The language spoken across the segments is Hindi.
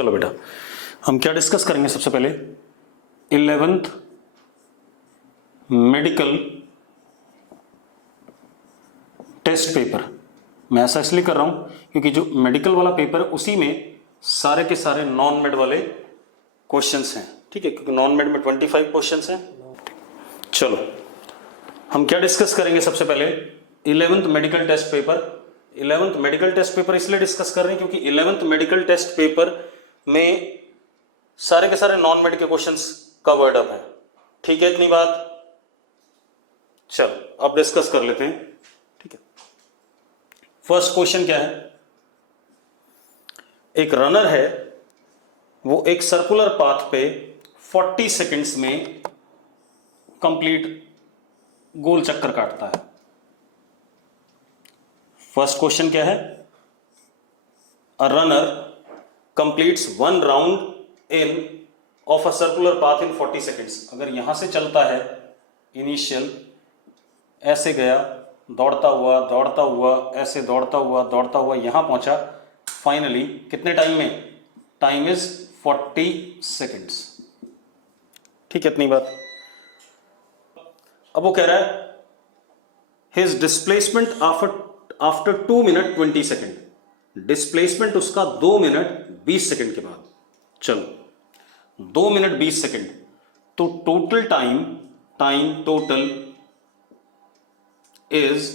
चलो बेटा, हम क्या डिस्कस करेंगे सबसे पहले 11th मेडिकल टेस्ट पेपर। मैं ऐसा इसलिए कर रहा हूं क्योंकि जो मेडिकल वाला पेपर है उसी में सारे के सारे नॉन मेड वाले क्वेश्चंस हैं, ठीक है, क्योंकि नॉन मेड में 25 क्वेश्चंस हैं। चलो हम क्या डिस्कस करेंगे सबसे पहले 11th medical test paper. 11th medical test paper इसलिए डिस्कस कर रहे हैं क्योंकि 11th मेडिकल टेस्ट पेपर में सारे के सारे नॉन मेड के क्वेश्चंस कवर्ड अप है, ठीक है, इतनी बात। चलो अब डिस्कस कर लेते हैं, ठीक है। फर्स्ट क्वेश्चन क्या है, एक रनर है, वो एक सर्कुलर पाथ पे 40 सेकंड्स में कंप्लीट गोल चक्कर काटता है। फर्स्ट क्वेश्चन क्या है, a runner completes 1 round in of a circular path in 40 seconds. अगर यहां से चलता है, इनिशियल ऐसे गया, दौड़ता हुआ ऐसे दौड़ता हुआ यहां पहुंचा, फाइनली कितने टाइम में, टाइम इज 40 सेकंड्स, ठीक है, इतनी बात। अब वो कह रहा है his displacement after 2 minute 20 second, displacement उसका 2 मिनट 20 सेकंड के बाद। चलो 2 मिनट 20 सेकंड, तो total time total is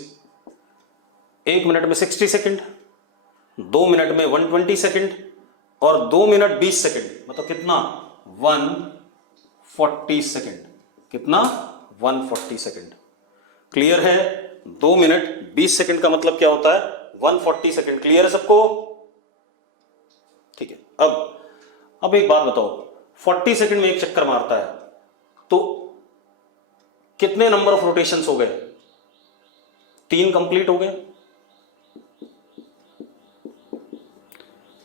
1 minute में 60 सेकंड, 2 मिनट में 120 सेकंड और 2 मिनट 20 सेकंड, मतलब कितना 140 सेकंड, कितना 140 सेकंड। क्लियर है, 2 मिनट 20 सेकंड का मतलब क्या होता है 140 सेकंड। क्लियर है सबको, ठीक है। अब एक बात बताओ, 40 सेकंड में एक चक्कर मारता है तो कितने नंबर ऑफ रोटेशंस हो गए, 3 कंप्लीट हो गए।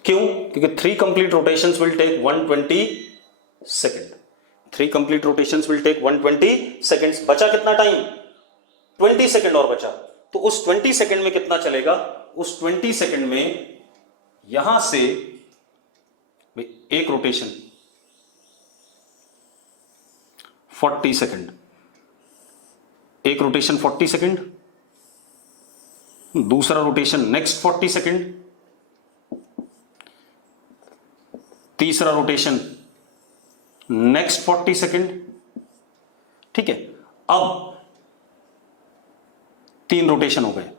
क्यों? क्योंकि 3 complete rotations will take 120 second, 3 complete rotations will take 120 seconds. बचा कितना टाइम, 20 सेकंड और बचा, तो उस 20 सेकंड में कितना चलेगा, उस 20 सेकंड में यहां से एक रोटेशन 40 सेकंड, एक रोटेशन 40 सेकंड, दूसरा रोटेशन नेक्स्ट 40 सेकंड, तीसरा रोटेशन नेक्स्ट 40 सेकंड, ठीक है। अब 3 रोटेशन हो गए।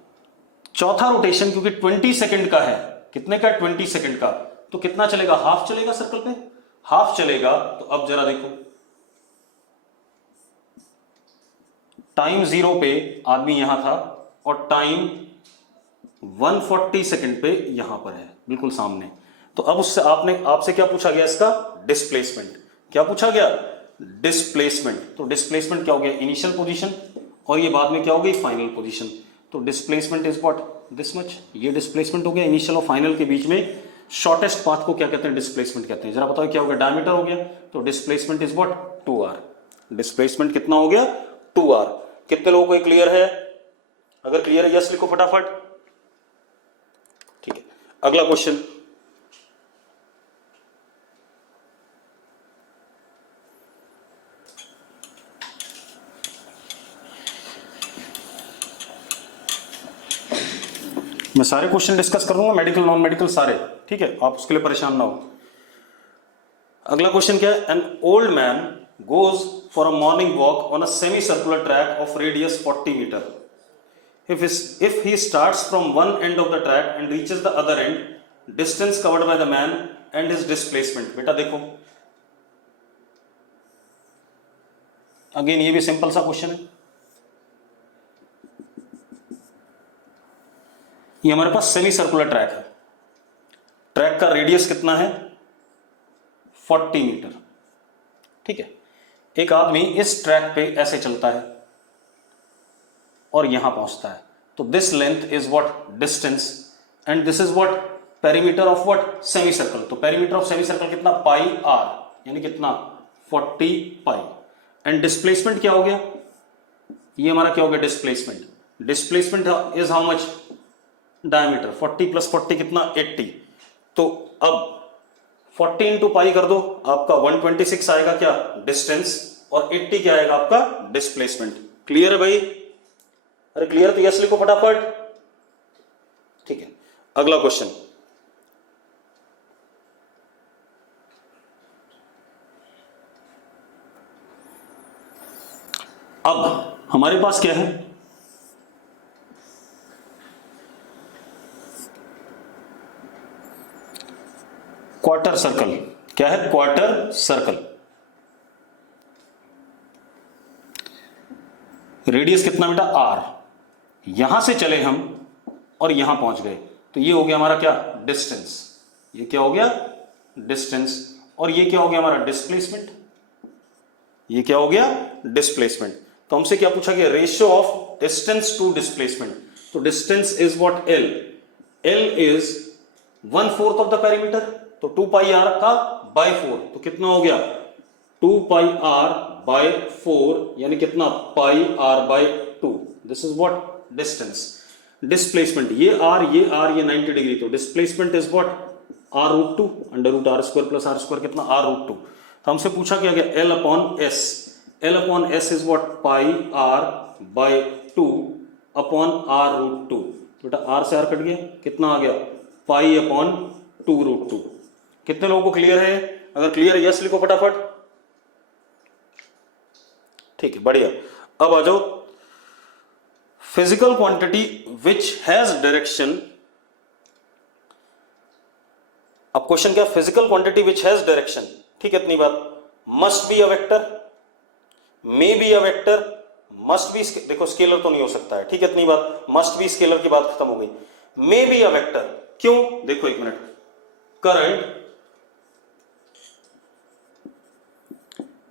चौथा रोटेशन क्योंकि 20 सेकंड का है, कितने का, 20 सेकंड का, तो कितना चलेगा, हाफ चलेगा, सर्कल पे हाफ चलेगा। तो अब जरा देखो, टाइम 0 पे आदमी यहां था और टाइम 140 सेकंड पे यहां पर है, बिल्कुल सामने। तो अब उससे आपसे क्या पूछा गया, इसका डिस्प्लेसमेंट। क्या पूछा गया, डिस्प्लेसमेंट। तो डिस्प्लेसमेंट क्या हो गया, इनिशियल पोजीशन, और ये बाद में क्या हो गई, फाइनल पोजीशन। तो displacement is what, this much, ये डिस्प्लेसमेंट हो गया। इनिशियल और फाइनल के बीच में शॉर्टेस्ट पाथ को क्या कहते हैं, डिस्प्लेसमेंट कहते हैं। जरा बताओ क्या हो गया, डायमीटर हो गया। तो displacement is what, 2r। Displacement कितना हो गया, 2r। कितने लोगों को ये क्लियर है, अगर क्लियर है यस लिखो फटाफट, ठीक है। अगला क्वेश्चन, मैं सारे क्वेश्चन डिस्कस करूंगा, मेडिकल नॉन मेडिकल सारे, ठीक है, आप उसके लिए परेशान ना हो। अगला क्वेश्चन क्या है, an old man goes for a morning walk on a semi circular track of radius 40 metre. If he starts from one end of the track and reaches the other end, distance covered by the man and his displacement। बेटा देखो, अगेन ये भी सिंपल सा क्वेश्चन है। ये हमारे पास सेमी सर्कुलर ट्रैक है, ट्रैक का रेडियस कितना है 40 मीटर, ठीक है। एक आदमी इस ट्रैक पे ऐसे चलता है और यहां पहुंचता है, तो this length is what, distance, and this is what, perimeter of what, semi circle. तो पेरीमीटर ऑफ सेमी सर्कल कितना, पाई r, यानी कितना 40 पाई। एंड डिस्प्लेसमेंट क्या हो गया, ये हमारा क्या हो गया, displacement. Displacement is how much, diameter, 40 + 40 कितना, 80। तो अब 40 इंटू पाई कर दो, आपका 126 आएगा क्या डिस्टेंस, और 80 क्या आएगा आपका डिस्प्लेसमेंट। क्लियर है भाई? अरे क्लियर तो यस लिखो फटाफट। ठीक है, अगला क्वेश्चन। अब हमारे पास क्या है, क्वार्टर सर्कल। क्या है? Quarter circle. रेडियस कितना बेटा? आर। यहां से चले हम और यहां पहुंच गए, तो ये हो गया हमारा क्या? डिस्टेंस। ये क्या हो गया? डिस्टेंस। और ये क्या हो गया हमारा? डिस्प्लेसमेंट। ये क्या हो गया? डिस्प्लेसमेंट। तो हमसे क्या पूछा गया? Ratio of distance to displacement. तो distance is what? L. L is 1/4 of the perimeter, तो 2 पाई आर का बाय 4, तो कितना हो गया? 2 पाई आर बाय 4, यानी कितना? Pi R by 2। This is what? Distance. Displacement, ये आर ये 90 डिग्री, तो displacement is what? r√2 √r² plus r² कितना? r√2। तो हमसे पूछा क्या गया? L upon S. L upon S is what? Pi R by 2 upon r√2। बेटा r से r कट गया, कितना आ गया? Pi upon 2√2। कितने लोगों को क्लियर है? अगर क्लियर है यस लिखो फटाफट। ठीक है, बढ़िया। अब आ जाओ, physical quantity which has direction. अब क्वेश्चन क्या? Physical quantity which has direction. ठीक है, इतनी बात। Must be a vector, may be a vector, must be, देखो स्केलर तो नहीं हो सकता है। ठीक है, इतनी बात। मस्ट बी स्केलर की बात खत्म हो गई। मे बी अ वेक्टर, क्यों? देखो एक minute. Current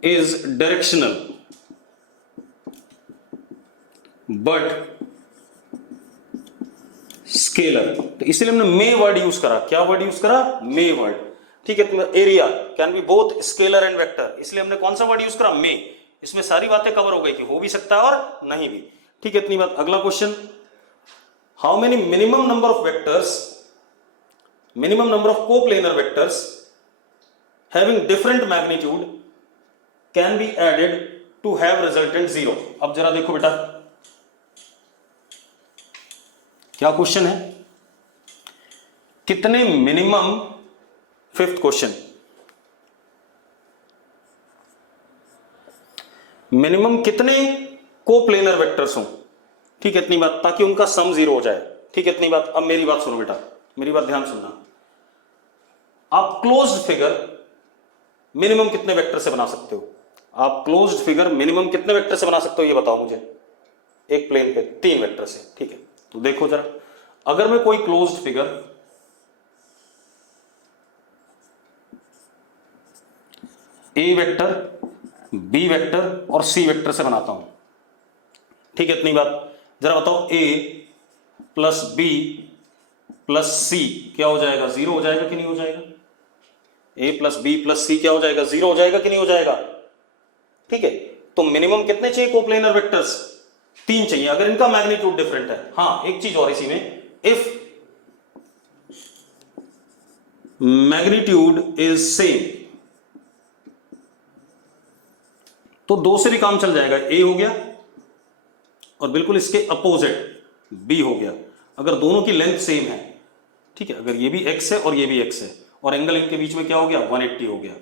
is directional but scalar, तो इसलिए हमने मे वर्ड यूज करा। क्या वर्ड यूज करा? मे वर्ड। ठीक है, area can B both scalar and vector, इसलिए हमने कौन सा वर्ड यूज करा? मे। इसमें सारी बातें कवर हो गई कि हो भी सकता है और नहीं भी। ठीक है, इतनी बात। अगला question, how many minimum number of vectors, minimum number of coplanar vectors having different magnitude can be added to have resultant 0। अब जरा देखो बेटा, क्या क्वेश्चन है? कितने मिनिमम, फिफ्थ क्वेश्चन, मिनिमम कितने कोप्लेनर वेक्टर्स हों। ठीक है, इतनी बात, ताकि उनका सम 0 हो जाए। ठीक है, इतनी बात। अब मेरी बात सुनो बेटा, मेरी बात ध्यान सुनना। आप क्लोज्ड फिगर मिनिमम कितने वेक्टर से बना सकते हो? आप क्लोज्ड फिगर मिनिमम कितने वेक्टर से बना सकते हो, ये बताओ मुझे। एक प्लेन पे 3 वेक्टर से। ठीक है, तो देखो जरा, अगर मैं कोई closed figure A vector, B vector और सी वेक्टर से बनाता हूं, ठीक है, इतनी बात। जरा बताओ, ए प्लस बी प्लस सी क्या हो जाएगा? 0 हो जाएगा कि नहीं हो जाएगा? ए प्लस बी प्लस सी क्या हो जाएगा? 0 हो जाएगा कि नहीं हो जाएगा? ठीक है, तो मिनिमम कितने चाहिए कोप्लेनर वेक्टर्स? 3 चाहिए, अगर इनका मैग्नीट्यूड डिफरेंट है। हाँ, एक चीज और इसी में, इफ मैग्नीट्यूड इज सेम, तो 2 से भी काम चल जाएगा। ए हो गया और बिल्कुल इसके अपोजिट बी हो गया, अगर दोनों की लेंथ सेम है। ठीक है, अगर ये भी x है और ये भी x है और एंगल इनके बीच में क्या हो गया? 180 हो गया,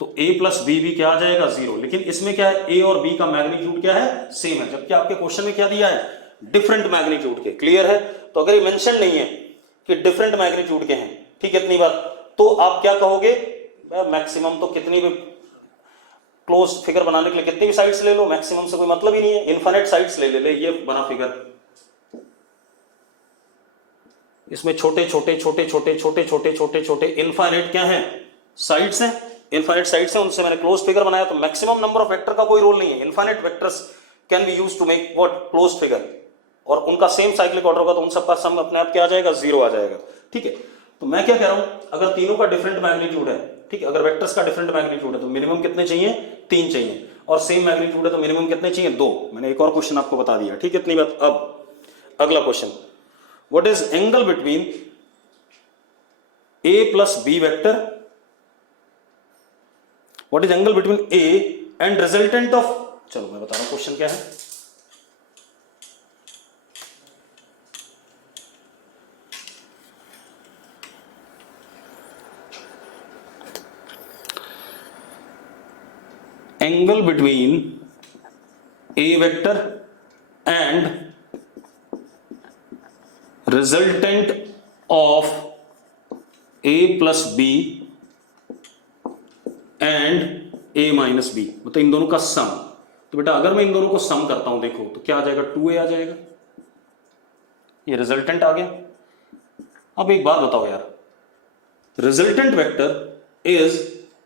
तो a प्लस बी भी क्या आ जाएगा? 0। लेकिन इसमें क्या है? a और b का मैग्नीट्यूड क्या है? सेम है, जबकि आपके क्वेश्चन में क्या दिया है? डिफरेंट मैग्नीट्यूड के। क्लियर है? तो अगर ये मेंशन नहीं है कि डिफरेंट मैग्नीट्यूड के हैं, ठीक है, इतनी बात, तो आप क्या कहोगे? मैक्सिमम तो कितनी भी क्लोज फिगर बनाने के लिए कितनी भी साइड्स ले लो, मैक्सिमम से कोई मतलब ही नहीं है, इनफाइनाइट साइड्स ले ये बना फिगर। इसमें छोटे छोटे छोटे छोटे छोटे छोटे छोटे छोटे इनफाइनाइट क्या है? साइड्स हैं, इनफाइनाइट साइड्स हैं, उनसे मैंने क्लोज फिगर बनाया। तो मैक्सिमम नंबर ऑफ वेक्टर का कोई रोल नहीं है। Infinite vectors can be used to make what? Close figure, और उनका सेम साइक्लिक ऑर्डर होगा, तो उन सबका सम अपने आप क्या आ जाएगा? 0 आ जाएगा। ठीक है, तो मैं क्या कह रहा हूं, अगर तीनों का डिफरेंट मैग्नीट्यूड है, ठीक है, अगर वेक्टर्स का डिफरेंट मैग्नीट्यूड है तो मिनिमम कितने चाहिए? 3 चाहिए, और सेम मैग्नीट्यूड है तो मिनिमम कितने चाहिए? 2। मैंने एक और क्वेश्चन आपको बता दिया। ठीक है, इतनी बात। अब अगला question, what is angle between a plus B vector what is angle between A and resultant of, चलो मैं बता रहा हूं क्वेश्चन क्या है। Angle between A vector and resultant of a plus B and a minus B, मतलब इन दोनों का सम। तो बेटा अगर मैं इन दोनों को सम करता हूं देखो तो क्या आ जाएगा, 2a आ जाएगा, ये रिजल्टेंट आ गया। अब एक बात बताओ यार, resultant vector is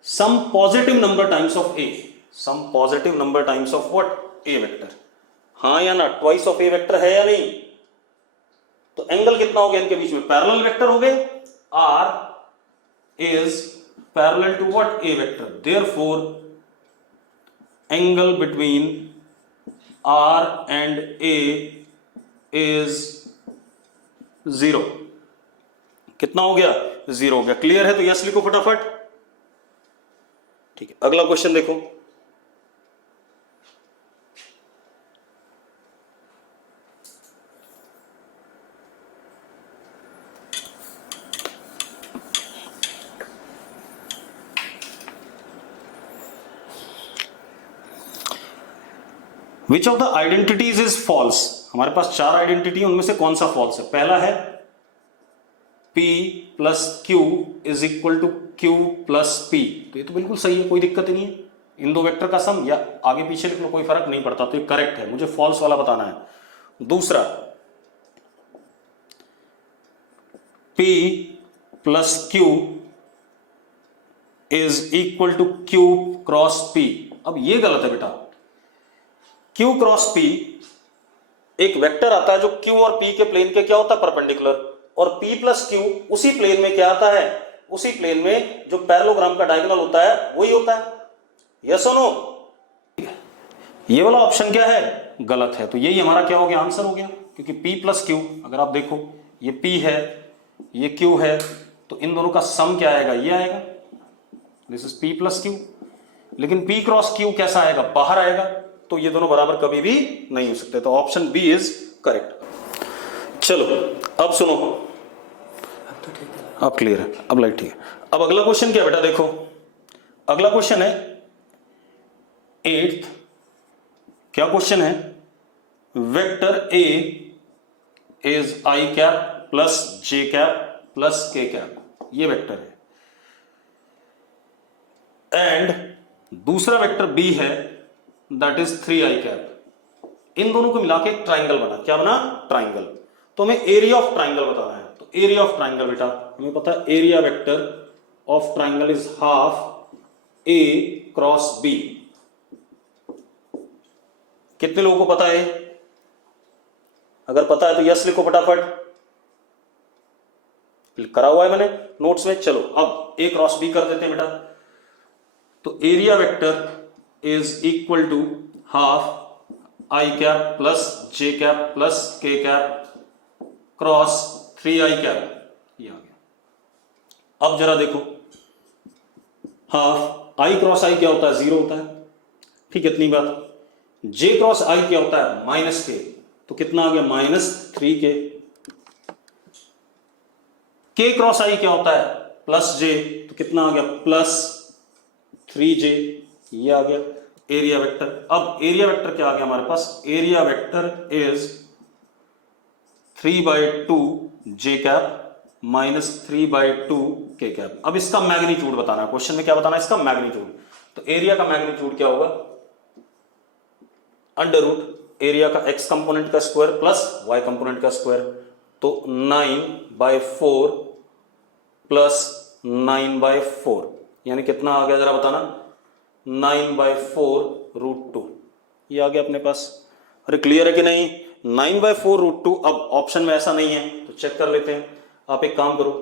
some positive number times of a, some positive number times of what, a vector, हाँ या ना, ट्वाइस ऑफ a वेक्टर है या नहीं। तो एंगल कितना हो गया इनके बीच में, पैरेलल वेक्टर हो गए, r is parallel to what, a vector, therefore angle between r and a is 0। कितना हो गया, 0 हो गया। क्लियर है तो यस लिखो फटाफट। ठीक है, अगला क्वेश्चन देखो। Which of the identities is false, हमारे पास 4 आइडेंटिटी, उनमें से कौन सा फॉल्स है। पहला है P plus Q is equal to Q plus P, तो ये तो बिल्कुल सही है, कोई दिक्कत ही नहीं है। इन दो वेक्टर का सम या आगे पीछे लिख लो, कोई फर्क नहीं पड़ता, तो ये करेक्ट है, मुझे फॉल्स वाला बताना है। दूसरा P plus Q is equal to Q cross P, अब ये गलत है बेटा। Q क्रॉस P एक वेक्टर आता है जो Q और P के प्लेन के क्या होता है, परपेंडिकुलर, और P प्लस Q उसी प्लेन में क्या आता है, उसी प्लेन में जो पैरेललोग्राम का डायगोनल होता है वही होता है। यस और नो, ये वाला ऑप्शन क्या है, गलत है, तो यही हमारा क्या हो गया, आंसर हो गया। क्योंकि P प्लस Q, अगर आप देखो ये P है ये Q है, तो इन दोनों का सम क्या आएगा, ये आएगा, this is P plus Q। लेकिन P क्रॉस Q कैसा आएगा, बाहर आएगा, तो ये दोनों बराबर कभी भी नहीं हो सकते, तो ऑप्शन बी इज करेक्ट। चलो अब सुनो, अब क्लियर है, अब लाइट ठीक है। अब अगला क्वेश्चन क्या बेटा, देखो अगला क्वेश्चन है 8th, क्या क्वेश्चन है, vector A is I cap plus J cap plus K cap, ये वेक्टर है, एंड दूसरा वेक्टर बी है दैट इज 3i कैप। इन दोनों को मिला के एक ट्राइंगल बना, क्या बना, ट्राइंगल। तो हमें एरिया ऑफ ट्राइंगल बताना है, तो एरिया ऑफ ट्राइंगल बेटा हमें पता है, area vector of triangle is half A cross B. कितने लोगों को पता है, अगर पता है तो यस लिखो फटाफट, करा हुआ है मैंने नोट्स में। चलो अब ए क्रॉस बी कर देते हैं बेटा, तो area vector is equal to half I cap plus J cap plus K cap cross 3i cap, ये आ गया। अब जरा देखो, हाफ आई क्रॉस आई क्या होता है, 0 होता है, ठीक है, इतनी बात। जे क्रॉस आई क्या होता है, माइनस के, तो कितना आ गया, -3k। के क्रॉस आई क्या होता है, प्लस जे, तो कितना आ गया, +3j, ये आ गया एरिया वेक्टर। अब एरिया वेक्टर क्या आ गया हमारे पास, area vector is 3/2 J cap -3/2 K cap. अब इसका मैग्नीट्यूड बताना है, क्वेश्चन में क्या बताना है, इसका मैग्नीट्यूड। तो एरिया का मैग्नीट्यूड क्या होगा, अंडर एरिया का x कंपोनेंट का स्क्वायर प्लस y कंपोनेंट का स्क्वायर, तो 9/4 प्लस 9/4 यानी कितना आ गया, जरा बताना, 9/4√2, ये आ गया अपने पास। अरे क्लियर है कि नहीं, 9/4√2। अब ऑप्शन में ऐसा नहीं है तो चेक कर लेते हैं। आप एक काम करो,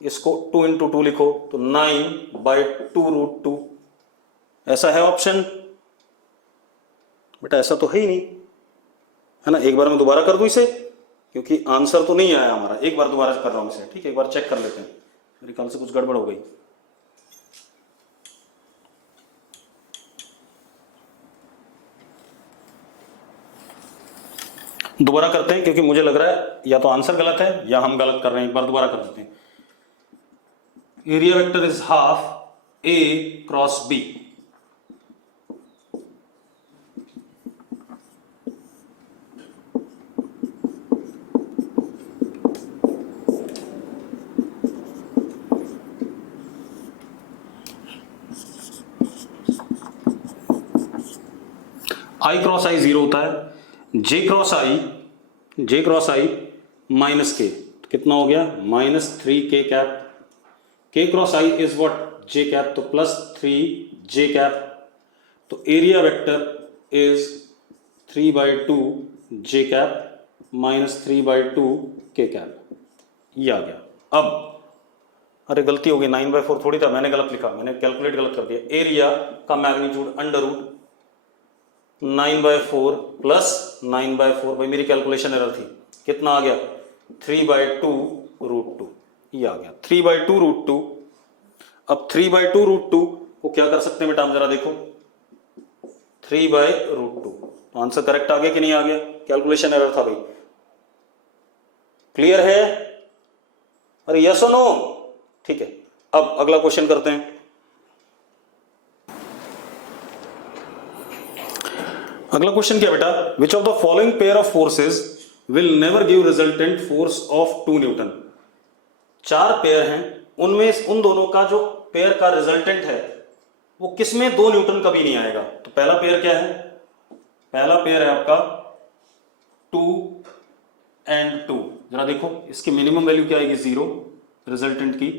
इसको 2 × 2 लिखो, तो 9/2√2 ऐसा है ऑप्शन। बेटा ऐसा तो है ही नहीं, है ना। एक बार मैं दोबारा कर दूं इसे, क्योंकि आंसर तो नहीं आया हमारा। एक बार दोबारा कर रहा हूं इसे, ठीक है, एक बार चेक कर लेते हैं। मेरे ख्याल से कुछ गड़बड़ हो गई। दोबारा करते हैं क्योंकि मुझे लग रहा है या तो आंसर गलत है या हम गलत कर रहे हैं। एक बार दोबारा कर देते हैं। Area vector is half A cross B. I cross I 0 होता है, जे क्रॉस आई माइनस के, कितना हो गया -3k कैप। के cross I is what, J cap, तो +3 j कैप। तो area vector is 3/2 j cap -3/2 k cap. ये आ गया। अब अरे गलती हो गई, 9/4 थोड़ी था, मैंने गलत लिखा, मैंने कैलकुलेट गलत कर दिया। एरिया का मैग्नीट्यूड √ 9/4 प्लस 9/4, भाई मेरी कैलकुलेशन एरर थी, कितना आ गया 3/2 √2। ये आ गया 3/2 √2। अब 3/2 √2 को क्या कर सकते हैं बेटा, हम जरा देखो, 3/√2। तो आंसर करेक्ट आ गया कि नहीं आ गया? कैलकुलेशन एरर था भाई। क्लियर है? अरे यस और नो? ठीक है, अब अगला क्वेश्चन करते हैं। अगला क्वेश्चन क्या बेटा, विच of the following pair of forces will never give resultant force of 2 Newton. 4 pair हैं, उनमें उन दोनों का जो पेयर का रिजल्टेंट है वो किसमें 2 न्यूटन कभी नहीं आएगा। तो पहला पेयर क्या है? पहला पेयर है आपका 2 and 2। जरा देखो इसकी मिनिमम वैल्यू क्या आएगी 0 रिजल्टेंट की,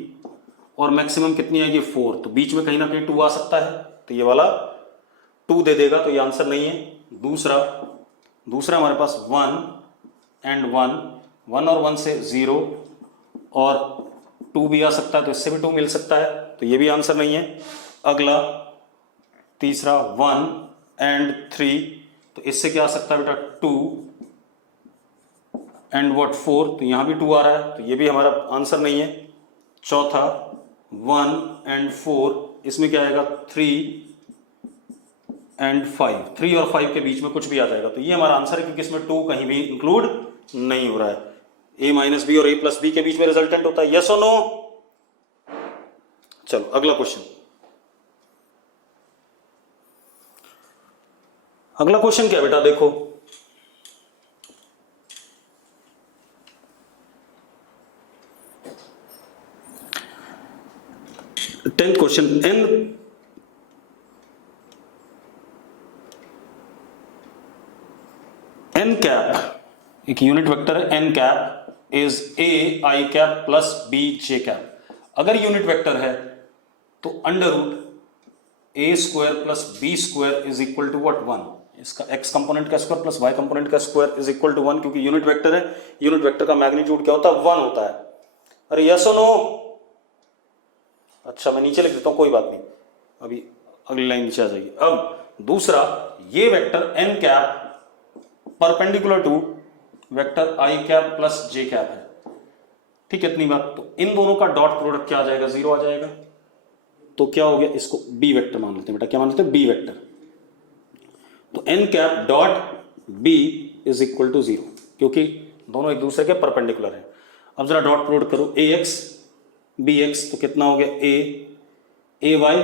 और मैक्सिमम कितनी आएगी 4। तो बीच में कहीं ना कहीं 2 आ सकता है, तो ये वाला 2 दे देगा, तो ये आंसर नहीं है। दूसरा हमारे पास 1 and 1 और 1 से 0, और 2 भी आ सकता है, तो इससे भी 2 मिल सकता है, तो ये भी आंसर नहीं है। अगला तीसरा 1 and 3, तो इससे क्या आ सकता है बेटा 2 and 4, तो यहां भी 2 आ रहा है, तो ये भी हमारा आंसर नहीं है। चौथा 1 and 4, इसमें क्या आएगा 3 and 5, 3 और 5 के बीच में कुछ भी आ जाएगा, तो ये हमारा आंसर है, क्योंकि इसमें 2 कहीं भी इंक्लूड नहीं हो रहा है। a - b और a + b के बीच में रिजल्टेंट होता है, यस और नो? चलो अगला क्वेश्चन। अगला क्वेश्चन क्या बेटा, देखो 10th क्वेश्चन। n कैप एक यूनिट वेक्टर है, n cap is a I cap plus b j cap. अगर यूनिट वेक्टर है तो √a² plus b² is equal to what 1। इसका x कंपोनेंट का स्क्वायर प्लस y कंपोनेंट का स्क्वायर इज इक्वल टू 1, क्योंकि यूनिट वेक्टर है, यूनिट वेक्टर का मैग्नीट्यूड क्या होता है 1 होता है। अरे यस और नो? अच्छा मैं नीचे लिख देता हूं, कोई बात नहीं, अभी अगली लाइन नीचे आ जाएगी। अब दूसरा, ये vector n cap perpendicular to vector I cap plus j cap है, ठीक है इतनी बात। तो इन दोनों का डॉट प्रोडक्ट क्या आ जाएगा, 0 आ जाएगा। तो क्या हो गया, इसको b वेक्टर मान लेते हैं बेटा, क्या मान लेते हैं b वेक्टर। तो n cap dot b is equal to 0, क्योंकि दोनों एक दूसरे के परपेंडिकुलर है। अब जरा डॉट प्रोडक्ट करो, ax bx, तो कितना हो गया ay by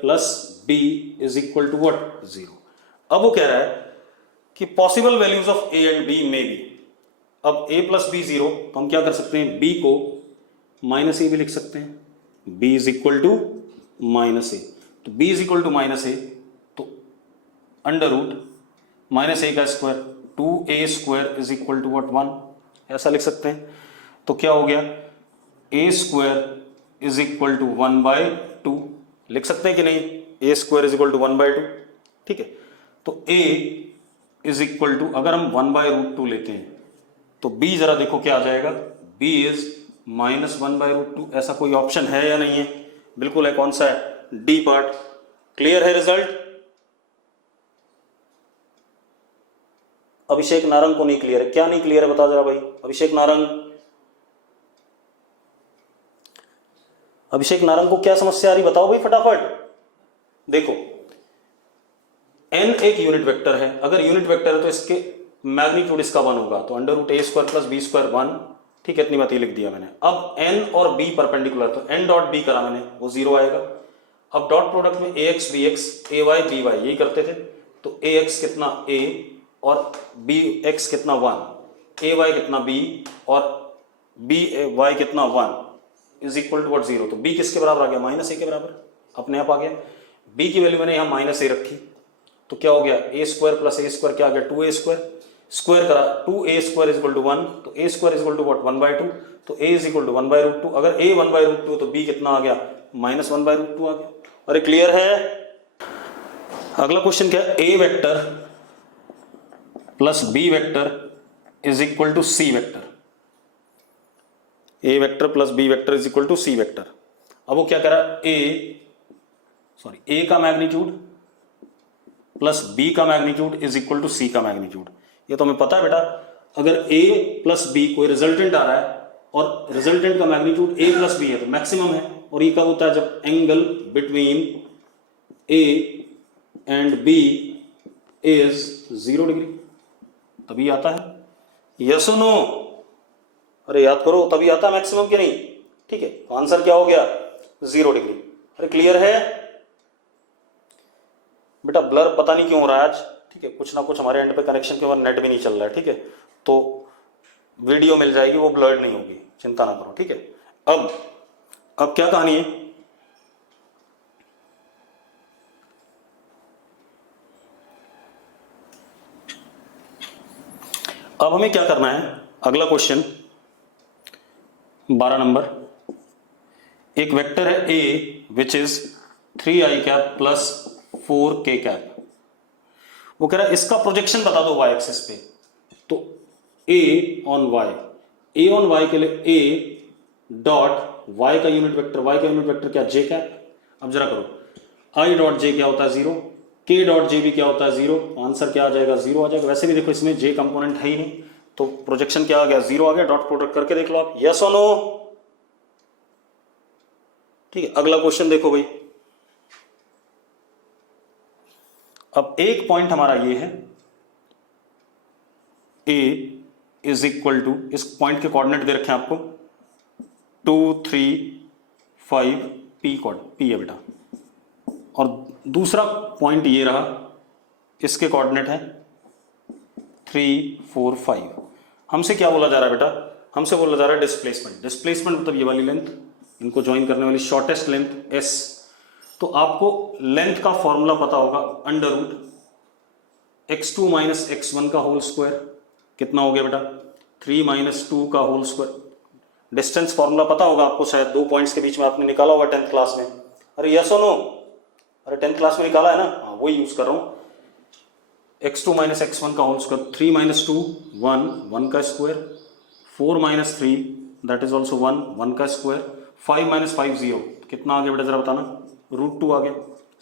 plus b is equal to what 0। अब वो कह रहा है कि possible values of a and b में भी, अब a प्लस b 0, तो हम क्या कर सकते हैं, b को -a भी लिख सकते हैं, b is equal to -a। तो b is equal to -a, तो √-a का square 2a² is equal to what 1, ऐसा लिख सकते हैं। तो क्या हो गया, a² इज इक्वल टू 1/2 लिख सकते हैं कि नहीं, a² इज इक्वल टू 1/2, ठीक है। तो a इज इक्वल टू, अगर हम 1/√2 लेते हैं तो b जरा देखो क्या आ जाएगा, b इज -1/√2। ऐसा कोई ऑप्शन है या नहीं है? बिल्कुल है, कौन सा है, डी पार्ट। क्लियर है रिजल्ट? अभिषेक नारंग को नहीं क्लियर है, क्या नहीं क्लियर है बता जरा भाई, अभिषेक नारंग। अभिषेक नारंग को क्या समस्या आ रही बताओ भाई फटाफट। देखो n एक यूनिट वेक्टर है, अगर यूनिट वेक्टर है तो इसके मैग्नीट्यूड इसका 1 होगा, तो under root A square plus B square 1, ठीक है, इतनी बात ये लिख दिया मैंने। अब n और b परपेंडिकुलर, तो n डॉट b करा मैंने, वो 0 आएगा। अब डॉट प्रोडक्ट में ax bx ay by यही करते थे, तो ax कितना a और bx कितना 1, ay कितना b और by कितना 1 इज इक्वल टू व्हाट 0। तो b किसके बराबर आ गया, -a के बराबर, अपने आप आ गया। b की वैल्यू मैंने यहाँ -a रखी, तो क्या हो गया, a square plus a square क्या आ गया, 2a स्क्वायर, स्क्वायर करा 2a square is equal to 1, तो a square is equal to what 1/2, तो a इज इक्वल टू 1/√2। अगर a 1/√2 तो b कितना आ गया, -1/√2 आ गया। अरे क्लियर है। अगला क्वेश्चन क्या है, a vector plus b vector is equal to c vector, a vector plus b vector is equal to c vector. अब वो क्या कह रहा है, a का मैग्नीट्यूड प्लस b का magnitude is equal to c का मैग्नीट्यूड। ये तो हमें पता है बेटा, अगर a प्लस b कोई रिजल्टेंट आ रहा है और रिजल्टेंट का मैग्नीट्यूड a प्लस b है तो मैक्सिमम है, और ये कब होता है, जब angle between a and b is 0 degree, तभी आता है। यस और नो, अरे याद करो, तभी आता है मैक्सिमम कि नहीं, ठीक है। तो आंसर क्या हो गया, 0 डिग्री। अरे क्लियर है बेटा, ब्लर पता नहीं क्यों हो रहा है आज, ठीक है, कुछ ना कुछ हमारे एंड पे कनेक्शन के बाद नेट भी नहीं चल रहा है, ठीक है, तो वीडियो मिल जाएगी, वो ब्लर्ड नहीं होगी, चिंता ना करो, ठीक है। अब क्या कहानी है, अब हमें क्या करना है, अगला क्वेश्चन 12 नंबर, एक वेक्टर है a which is 3i cap plus 4k cap. वो कह रहा है इसका प्रोजेक्शन बता दो y एक्सिस पे, तो a ऑन y के लिए a डॉट y का यूनिट वेक्टर क्या, j कैप। अब जरा करो, i डॉट j क्या होता है 0, k डॉट j भी क्या होता है 0, आंसर क्या आ जाएगा, 0 आ जाएगा। वैसे भी देखो इसमें j कंपोनेंट है ही नहीं, तो प्रोजेक्शन क्या आ गया, 0 आ गया। डॉट प्रोडक्ट करके देख लो आप, यस और नो, ठीक है। अगला क्वेश्चन देखो भाई, अब एक पॉइंट हमारा ये है, a इज इक्वल टू, इस पॉइंट के कोऑर्डिनेट दे रखे हैं आपको 2 3 5 p है बेटा, और दूसरा पॉइंट ये रहा, इसके कोऑर्डिनेट है 3 4 5। हमसे क्या बोला जा रहा है बेटा, हमसे बोला जा रहा है डिस्प्लेसमेंट मतलब ये वाली लेंथ, इनको ज्वाइन करने वाली शॉर्टेस्ट लेंथ s। तो आपको लेंथ का फॉर्मूला पता होगा, under root x2 minus x1 का होल स्क्वायर, कितना हो गया बेटा 3 माइनस 2 का होल स्क्वायर। डिस्टेंस फॉर्मूला पता होगा आपको, शायद 2 पॉइंट्स के बीच में आपने निकाला होगा 10th क्लास में। अरे यस और नो, अरे 10th क्लास में निकाला है ना, हाँ वही यूज कर रहा हूं। x2 माइनस x1 का होल स्क्वायर, 3 माइनस 2 1 का square, 4 minus 3 that is also 1 का स्क्वायर, 5 माइनस 5 0, कितना आ गया बेटा जरा बताना, √2 आ गया।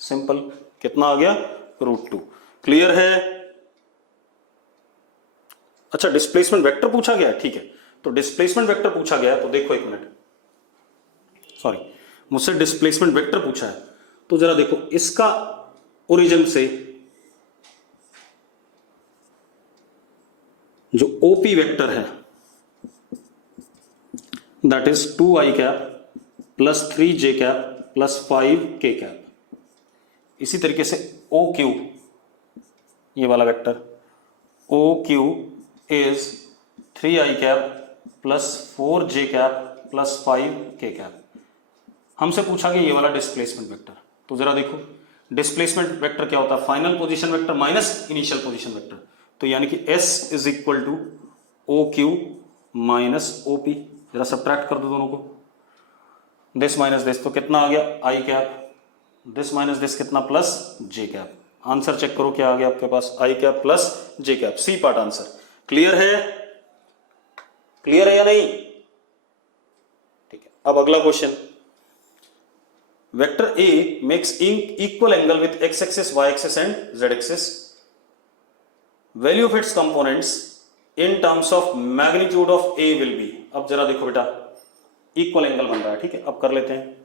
सिंपल, कितना आ गया, √2। क्लियर है। अच्छा डिस्प्लेसमेंट वेक्टर पूछा गया है, ठीक है, तो डिस्प्लेसमेंट वेक्टर पूछा गया है, तो देखो एक मिनट, सॉरी मुझसे डिस्प्लेसमेंट वेक्टर पूछा है, तो जरा देखो इसका ओरिजिन से जो OP वेक्टर है that is 2i cap plus 3j cap plus 5k cap. इसी तरीके से OQ, ये वाला vector OQ is 3i cap plus 4j cap plus 5k cap. हमसे पूछा गया ये वाला डिस्प्लेसमेंट वेक्टर, तो जरा देखो डिस्प्लेसमेंट वेक्टर क्या होता है, final position vector minus initial position vector, तो यानी कि S is equal to OQ minus OP। जरा सब्ट्रैक्ट कर दो दोनों को, दिस माइनस दिस, तो कितना आ गया i cap, this minus this कितना plus j cap. Answer check करो क्या आ गया आपके पास, i cap plus j cap, C part answer. Clear है, क्लियर है या नहीं, ठीक है। अब अगला question, vector A makes equal angle with x axis, y axis and z axis, value of its components in terms of magnitude of A will be. अब जरा देखो बेटा इक्वल एंगल बन रहा है, ठीक है, अब कर लेते हैं,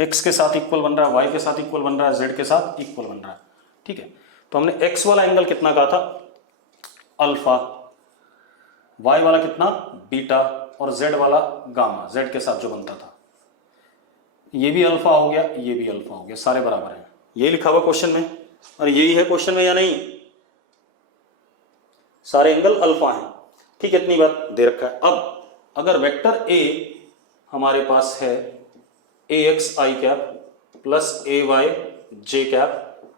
x के साथ इक्वल बन रहा है, y के साथ इक्वल बन रहा है, z के साथ इक्वल बन रहा है, ठीक है। तो हमने x वाला एंगल कितना कहा था अल्फा, y वाला कितना बीटा, और z वाला गामा, z के साथ जो बनता था। ये भी अल्फा हो गया, ये भी अल्फा हो गया, सारे बराबर हैं। ये लिखा हुआ क्वेश्चन में, और यही है क्वेश्चन में या नहीं, सारे एंगल अल्फा हैं। ठीक है, इतनी बात दे रखा है। अब अगर वेक्टर ए हमारे पास है A X I cap plus A Y J cap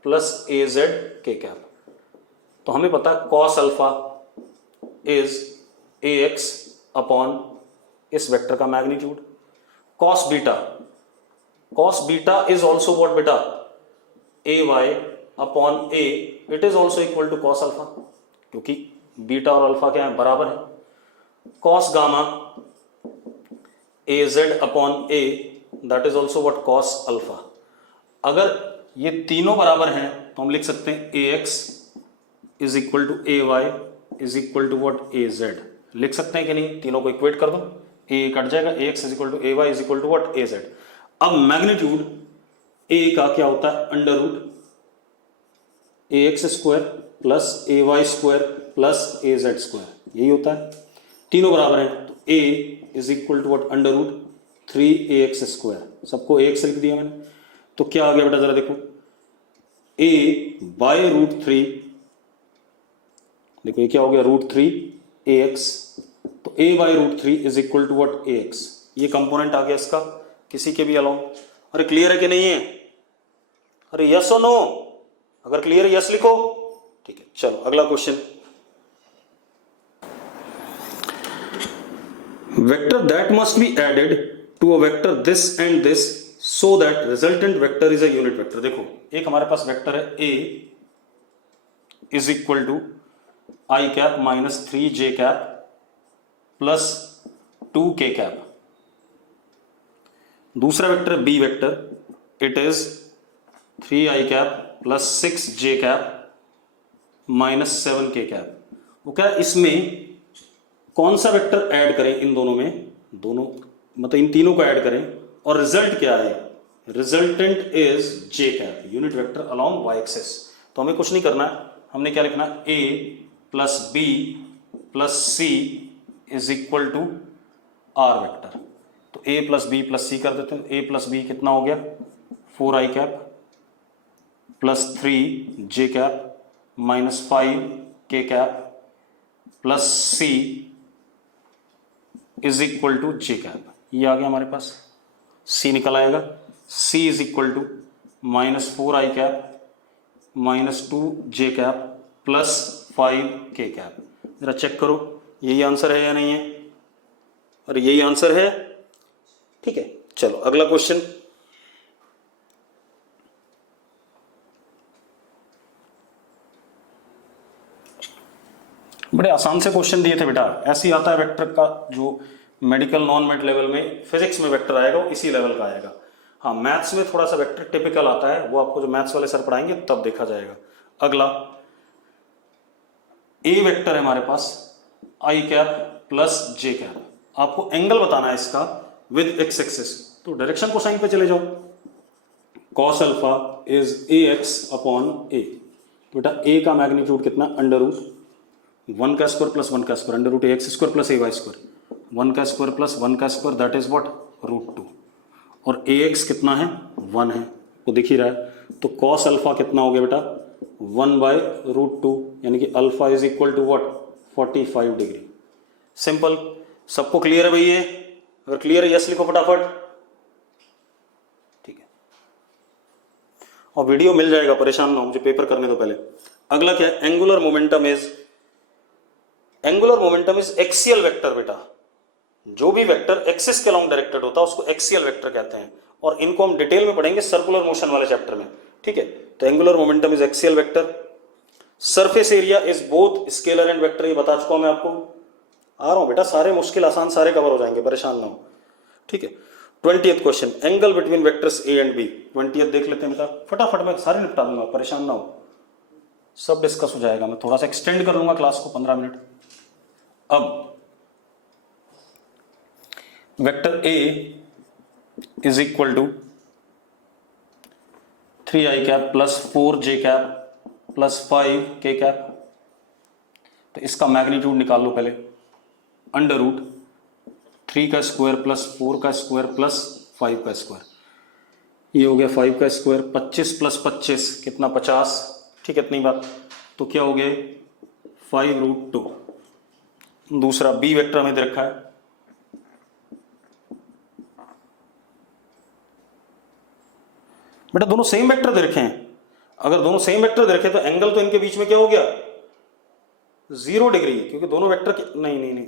plus A Z K cap, तो हमें पता है cos alpha is A X upon इस वेक्टर का magnitude, cos beta is also what बेटा, A Y upon A, it is also equal to cos alpha, क्योंकि बीटा और अल्फा क्या है, बराबर है। Cos gamma A Z upon A, that is also what, cos alpha. अगर ये तीनों बराबर हैं तो हम लिख सकते हैं A X is equal to A Y is equal to what, A Z. लिख सकते हैं कि नहीं, तीनों को इक्वेट कर दो, ए कट जाएगा, A X is equal to A Y is equal to what, A Z. अब मैग्नीट्यूड ए का क्या होता है, under root A X square plus A Y square plus A Z square, यही होता है। तीनों बराबर हैं तो A is equal to what, under root 3ax square, सबको ax लिख दिया मैंने। तो क्या आ गया बेटा, जरा देखो, a बाय रूट 3, देखो ये क्या हो गया, रूट 3ax, तो a by root 3 is equal to what, ax। ये कंपोनेंट आ गया इसका, किसी के भी अलाउ। अरे क्लियर है कि नहीं है, अरे यस और नो, अगर क्लियर है यस लिखो। ठीक है, चलो अगला question. Vector that must be added to a vector this and this so that resultant vector is a unit vector. देखो एक हमारे पास वेक्टर है a is equal to I cap minus 3j cap plus 2k cap. दूसरा vector b vector, it is 3i cap plus 6j cap minus 7k cap. वो क्या, इसमें कौन सा वेक्टर ऐड करें इन दोनों में, दोनों मतलब इन तीनों को ऐड करें, और रिजल्ट क्या है, resultant is J cap, unit vector along Y axis. तो हमें कुछ नहीं करना है, हमने क्या लिखना है, A plus B plus C is equal to R vector. तो A plus B plus C कर देते हैं। ए प्लस बी कितना हो गया, 4i cap plus 3j cap minus 5k cap plus C is equal to J cap. ये आ गया हमारे पास, c निकल आएगा, c is equal to minus 4i cap minus 2j cap plus 5k cap. जरा चेक करो यही आंसर है या नहीं है, और यही आंसर है। ठीक है, चलो अगला क्वेश्चन। बड़े आसान से क्वेश्चन दिए थे बेटा, ऐसे ही आता है वेक्टर का, जो मेडिकल नॉन मेड लेवल में, फिजिक्स में वेक्टर आएगा वो इसी लेवल का आएगा। हाँ, मैथ्स में थोड़ा सा वेक्टर टिपिकल आता है, वो आपको जो मैथ्स वाले सर पढ़ाएंगे तब देखा जाएगा। अगला ए वेक्टर है हमारे पास, I cap plus J cap. आपको एंगल बताना है इसका विद एक्स एक्सिस, तो डायरेक्शन कोसाइन पे चले जाओ। Cos alpha is A X upon A. बेटा ए का मैग्नीट्यूड कितना, अंडर रूट 1 का स्क्वायर प्लस 1 का square, under root A X square plus A Y square, 1 का स्क्वायर प्लस 1 का square, that is what, root 2। और ए एक्स कितना है, 1 है, वो दिख ही रहा है। तो कॉस अल्फा कितना हो गया बेटा, 1 बाय रूट 2, यानी कि alpha is equal to what, 45 degree. Simple, सबको क्लियर है भैया? अगर क्लियर है यस लिखो फटाफट। ठीक है, और वीडियो मिल जाएगा, परेशान ना हो, मुझे पेपर करने दो पहले। अगला क्या है, angular momentum is, angular momentum is axial vector. बेटा जो भी वेक्टर एक्सिस के अलोंग डायरेक्टेड होता है उसको एक्सियल वेक्टर कहते हैं, और इनको हम डिटेल में पढ़ेंगे सर्कुलर मोशन वाले चैप्टर में। ठीक है, तो angular momentum is axial vector. Surface area is both scalar and vector, ये बता चुका हूं मैं आपको। आ रहा हूं बेटा, सारे मुश्किल आसान सारे कवर हो जाएंगे, परेशान ना हो। ठीक है, 20th question, angle between vectors A and B. 20th देख लेते हैं बेटा, फटाफट मैं सारे निपटा दूंगा, परेशान ना हो, सब डिस्कस हो जाएगा। मैं थोड़ा सा एक्सटेंड कर लूंगा क्लास को, 15 मिनट। अब vector A is equal to 3i cap plus 4j cap plus 5k cap. तो इसका मैग्नीट्यूड निकाल लो पहले, अंडर रूट 3 का स्क्वायर प्लस 4 का स्क्वायर प्लस 5 का स्क्वायर, ये हो गया 5 का स्क्वायर, 25 प्लस 25 कितना 50, ठीक है इतनी बात। तो क्या हो गया 5√2। दूसरा बी वेक्टर हमें दे रखा है, बेटा दोनों सेम वेक्टर दे रखे हैं, अगर दोनों सेम वेक्टर दे रखे तो एंगल तो इनके बीच में क्या हो गया 0 डिग्री, क्योंकि दोनों वेक्टर नहीं नहीं नहीं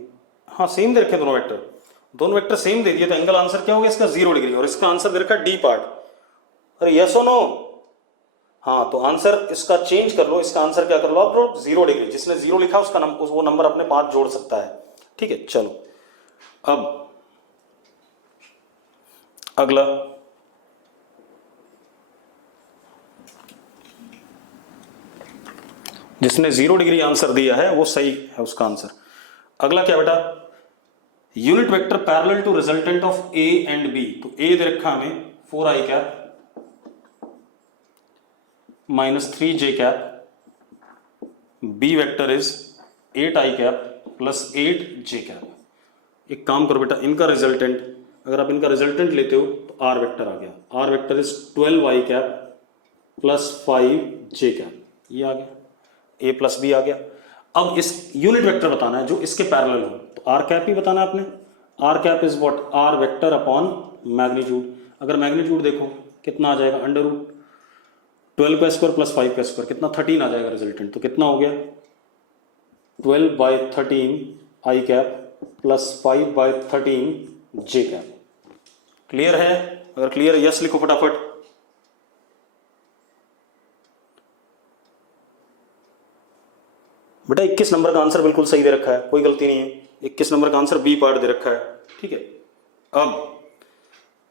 हाँ सेम दे रखे दोनों वेक्टर सेम दे दिए, तो एंगल आंसर क्या हो गया इसका 0 डिग्री, और इसका आंसर दे रखा डी पार्ट। अरे यस और नो, हाँ तो आंसर इसका चेंज कर लो, इसका आंसर क्या कर लो आप 0 डिग्री, जिसने 0 लिखा उसका वो नंबर अपने पास जोड़ सकता है, ठीक है। चलो अब अगला, जिसने 0 डिग्री आंसर दिया है वो सही है उसका आंसर। अगला क्या बेटा, unit vector parallel to resultant of A and B. तो ए दे रखा हमें 4i cap minus 3j cap, B vector is 8i cap plus 8j cap. एक काम करो बेटा, इनका रिजल्टेंट, अगर आप इनका रिजल्टेंट लेते हो तो आर वेक्टर आ गया, R vector is 12i cap plus 5j cap, ये आ गया, ए प्लस बी आ गया। अब इस यूनिट वेक्टर बताना है जो इसके पैरेलल हो, तो आर कैप ही बताना है आपने। R cap is what, R vector upon magnitude. अगर मैग्नीट्यूड देखो कितना आ जाएगा, अंडर रूट 12 का स्क्वायर प्लस 5 का स्क्वायर, कितना 13 आ जाएगा रिजल्टेंट, तो कितना हो गया 12/13 आई कैप प्लस 5/13 जे कैप। क्लियर है? अगर क्लियर है यस लिखो फटाफट। बेटा 21 नंबर का आंसर बिल्कुल सही दे रखा है, कोई गलती नहीं है, 21 नंबर का आंसर बी पार्ट दे रखा है, ठीक है। अब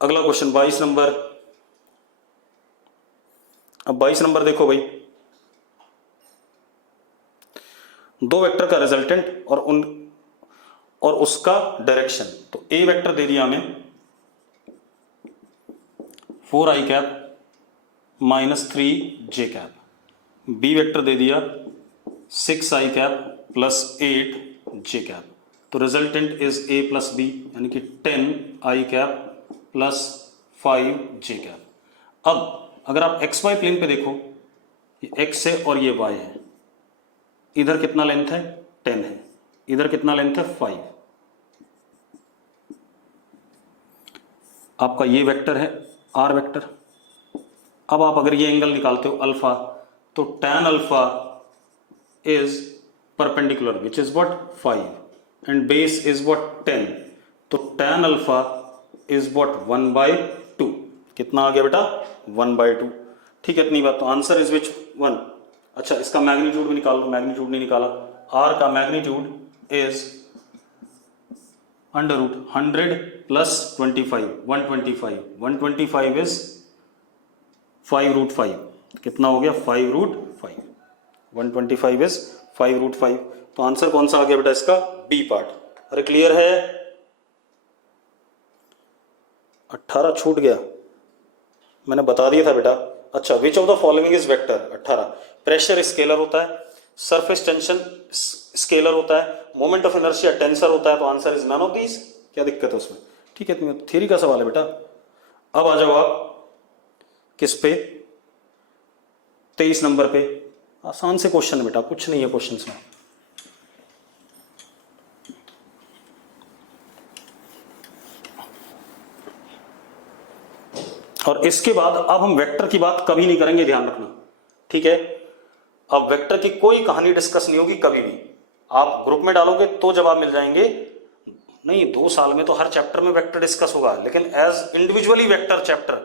अगला क्वेश्चन 22 नंबर। अब 22 नंबर देखो भाई, दो वेक्टर का रिजल्टेंट और उसका डायरेक्शन। तो ए वेक्टर दे दिया हमें 4i cap minus 3j cap, B vector दे दिया 6i cap plus 8j cap. तो resultant is A plus B, यानी कि 10i cap plus 5j cap. अब अगर आप एक्स वाई प्लेन पे देखो, ये x है और ये y है, इधर कितना लेंथ है 10 है, इधर कितना लेंथ है 5। आपका ये वेक्टर है r वेक्टर। अब आप अगर ये एंगल निकालते हो अल्फा, तो tan alpha is perpendicular which is what 5 and base is what 10, तो tan अल्फा is what 1/2। कितना आ गया बेटा 1/2, ठीक है इतनी बात। तो आंसर इज विच 1। अच्छा इसका मैग्नीट्यूड भी निकाल लो, मैग्नीट्यूड नहीं निकाला। r का magnitude is under root 100 plus 25 125, 125 is 5√5, कितना हो गया 5√5, 125 इज 5√5। तो आंसर कौन सा आ गया बेटा इसका बी पार्ट। अरे क्लियर है? 18 छूट गया, मैंने बता दिया था बेटा। अच्छा विच of the following is vector 18, pressure scalar होता है, सरफेस टेंशन स्केलर होता है, मोमेंट ऑफ इनर्शिया टेंसर होता है, तो answer is none of these. क्या दिक्कत है उसमें? ठीक है थ्योरी का सवाल है बेटा। अब आ जाओ आप किस पे, 23 नंबर पे। आसान से क्वेश्चन है बेटा, कुछ नहीं है क्वेश्चंस में। और इसके बाद अब हम वेक्टर की बात कभी नहीं करेंगे, ध्यान रखना, ठीक है। अब वेक्टर की कोई कहानी डिस्कस नहीं होगी कभी भी। आप ग्रुप में डालोगे तो जवाब मिल जाएंगे, नहीं 2 साल में तो हर चैप्टर में वेक्टर डिस्कस होगा, लेकिन एज इंडिविजुअली वेक्टर चैप्टर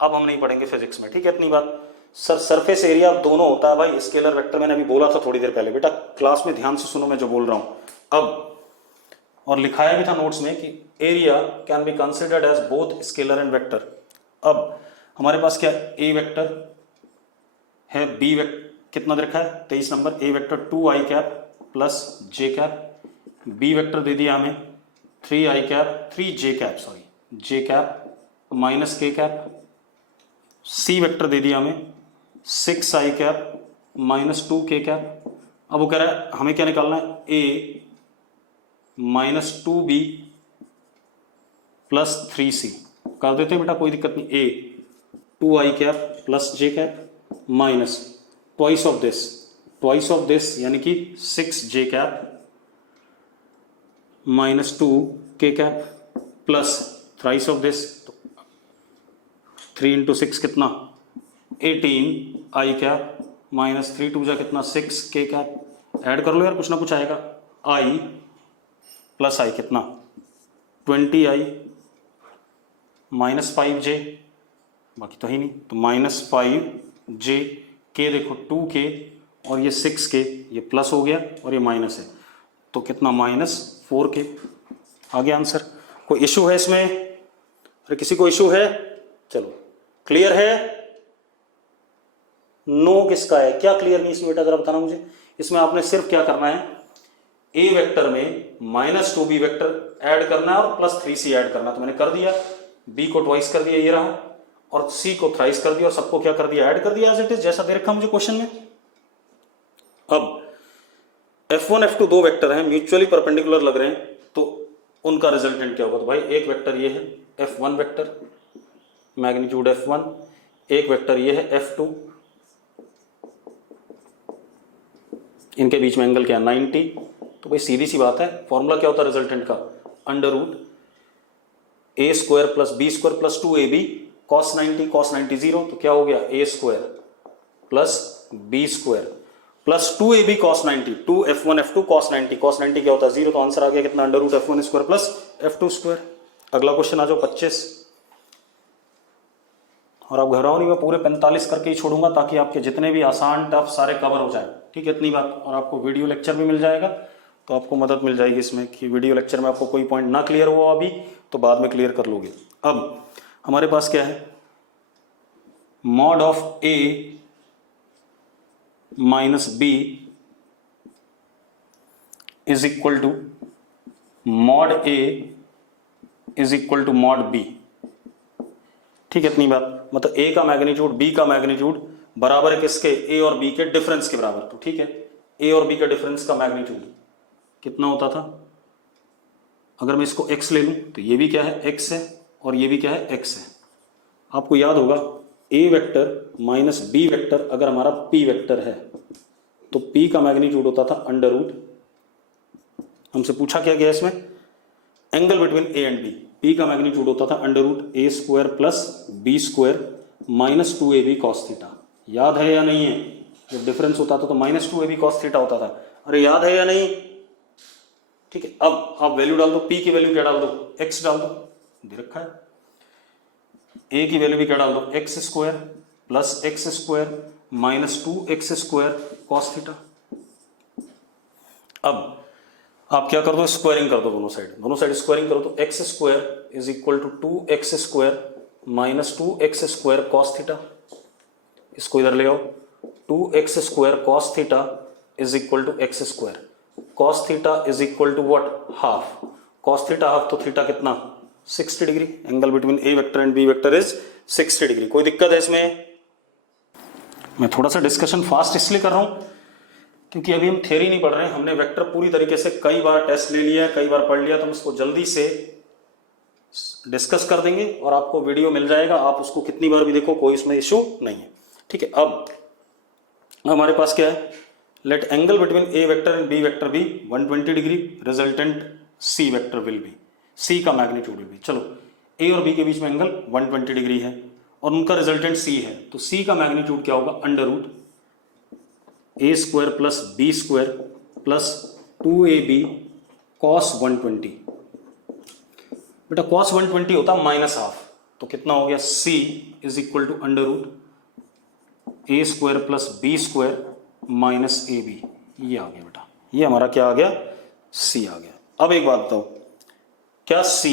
अब हम नहीं पढ़ेंगे फिजिक्स में, ठीक है इतनी बात। सर सरफेस एरिया दोनों होता है भाई, स्केलर वेक्टर मैंने अभी बोला था थोड़ी देर पहले, बेटा क्लास में ध्यान से सुनो मैं जो बोल रहा हूं अब। और लिखाया भी था नोट्स में कि area can be considered as both scalar and vector. अब हमारे पास क्या ए वेक्टर है, बी वेक्टर कितना दे रखा है 23 number, A vector 2i cap plus j cap, B vector दे दिया हमें 3i cap 3j cap sorry j cap minus k cap, C vector दे दिया हमें 6i cap minus 2k cap, अब वो कह रहा है हमें क्या निकालना है, a minus 2b plus 3c। कर देते हैं बेटा, कोई दिक्कत नहीं। a 2i cap plus j cap minus twice of this यानी कि 6j cap minus 2k cap plus thrice of this, 3 into 6 कितना 18i कैप माइनस 3 2 जा कितना 6k कैप। ऐड कर लो यार, कुछ ना कुछ आएगा। i प्लस i कितना 20i माइनस 5j, बाकी तो ही नहीं, तो माइनस 5j, k देखो 2k और ये 6k, ये प्लस हो गया और ये माइनस है, तो कितना माइनस 4k। आ गया आंसर। कोई इशू है इसमें? अरे किसी को इशू है? चलो क्लियर है? नो किसका है? क्या क्लियर नहीं इसमें बेटा, जरा बताना मुझे। इसमें आपने सिर्फ क्या करना है, ए वेक्टर में माइनस 2b वेक्टर ऐड करना है और प्लस 3c ऐड करना है। तो मैंने कर दिया, b को ट्वाइस कर दिया ये रहा, और c को थ्राइस कर दिया, और सबको क्या कर दिया, ऐड कर दिया एज इट इज, जैसा दे रखा मुझे क्वेश्चन में। अब f1 f2 दो वेक्टर हैं, म्यूचुअली परपेंडिकुलर लग रहे हैं, तो उनका रिजल्टेंट क्या होगा? तो भाई एक वेक्टर ये है f1 वेक्टर, मैग्नीट्यूड f1, एक वेक्टर ये है f2, इनके बीच में एंगल क्या है 90। तो भाई सीधी सी बात है, फॉर्मूला क्या होता है रिजल्टेंट का, under root A square plus B square plus 2ab cos 90 zero, तो क्या हो गया a square plus B square plus 2ab cos 90, 2f1 f2 cos 90, cos 90 क्या होता है 0, तो आंसर आ गया कितना, under root f1 square plus f2 square. अगला क्वेश्चन आ जाओ 25, और आप घबराओ नहीं, मैं पूरे 45 करके ही छोड़ूंगा ताकि आपके जितने भी आसान टफ सारे कवर हो जाए, ठीक है, इतनी बात। और आपको वीडियो लेक्चर भी मिल जाएगा, तो आपको मदद मिल जाएगी इसमें कि वीडियो लेक्चर में आपको कोई पॉइंट ना क्लियर हुआ अभी तो बाद में क्लियर कर लोगे। अब हमारे पास क्या है, mod of a minus b is equal to mod a is equal to mod b, ठीक है, इतनी बात। मतलब a का मैग्नीट्यूड b का मैग्नीट्यूड बराबर है किसके, a और b के डिफरेंस के बराबर। तो ठीक है, a और b का डिफरेंस का मैग्नीट्यूड कितना होता था, अगर मैं इसको x ले लूं तो ये भी क्या है x है और ये भी क्या है x है। आपको याद होगा a vector minus b vector अगर हमारा p वेक्टर है तो p का मैग्नीट्यूड होता था अंडर रूट, हमसे पूछा क्या गया इसमें, angle between a and b, p का मैग्नीट्यूड होता था under root a square plus b square minus 2ab cos theta. याद है या नहीं है? जब डिफरेंस होता था तो माइनस 2ab कॉस थीटा होता था। अरे याद है या नहीं? ठीक है, अब आप वैल्यू डाल दो, p की वैल्यू क्या डाल दो, x डाल दो, दे रखा है। a की वैल्यू भी क्या डाल दो, x square plus x square minus 2x square cos theta. अब आप क्या कर दो, स्क्वायरिंग कर दो दोनों साइड स्क्वायरिंग करो, तो x square is equal to 2x square minus 2x square cos theta. इसको इधर ले आओ, 2x square cos theta is equal to x square, cos theta is equal to what, half, cos theta half, तो थीटा कितना 60 degree. Angle between a vector and b vector is 60 degree. कोई दिक्कत है इसमें? मैं थोड़ा सा डिस्कशन फास्ट इसलिए कर रहा हूं क्योंकि अभी हम थ्योरी नहीं पढ़ रहे हैं, हमने वेक्टर पूरी तरीके से कई बार टेस्ट ले लिया, कई बार पढ़ लिया, तो हम इसको जल्दी से डिस्कस कर देंगे और आपको वीडियो मिल जाएगा, आप उसको कितनी बार भी देखो, कोई इसमें इशू नहीं है। ठीक है, अब हमारे पास क्या है, let angle between a vector and b vector be 120 degree, resultant c vector will be, c का मैग्नीट्यूड विल बी। चलो a और b के बीच में एंगल 120 डिग्री है और उनका रिजल्टेंट c है, तो c का मैग्नीट्यूड क्या होगा, under root a square plus b square plus 2ab cos 120। बेटा कॉस 120 होता माइनस हाफ, तो कितना हो गया, c is equal to under root a square plus b square minus ab। ये आ गया बेटा, ये हमारा क्या आ गया, c आ गया। अब एक बात बताओ, क्या c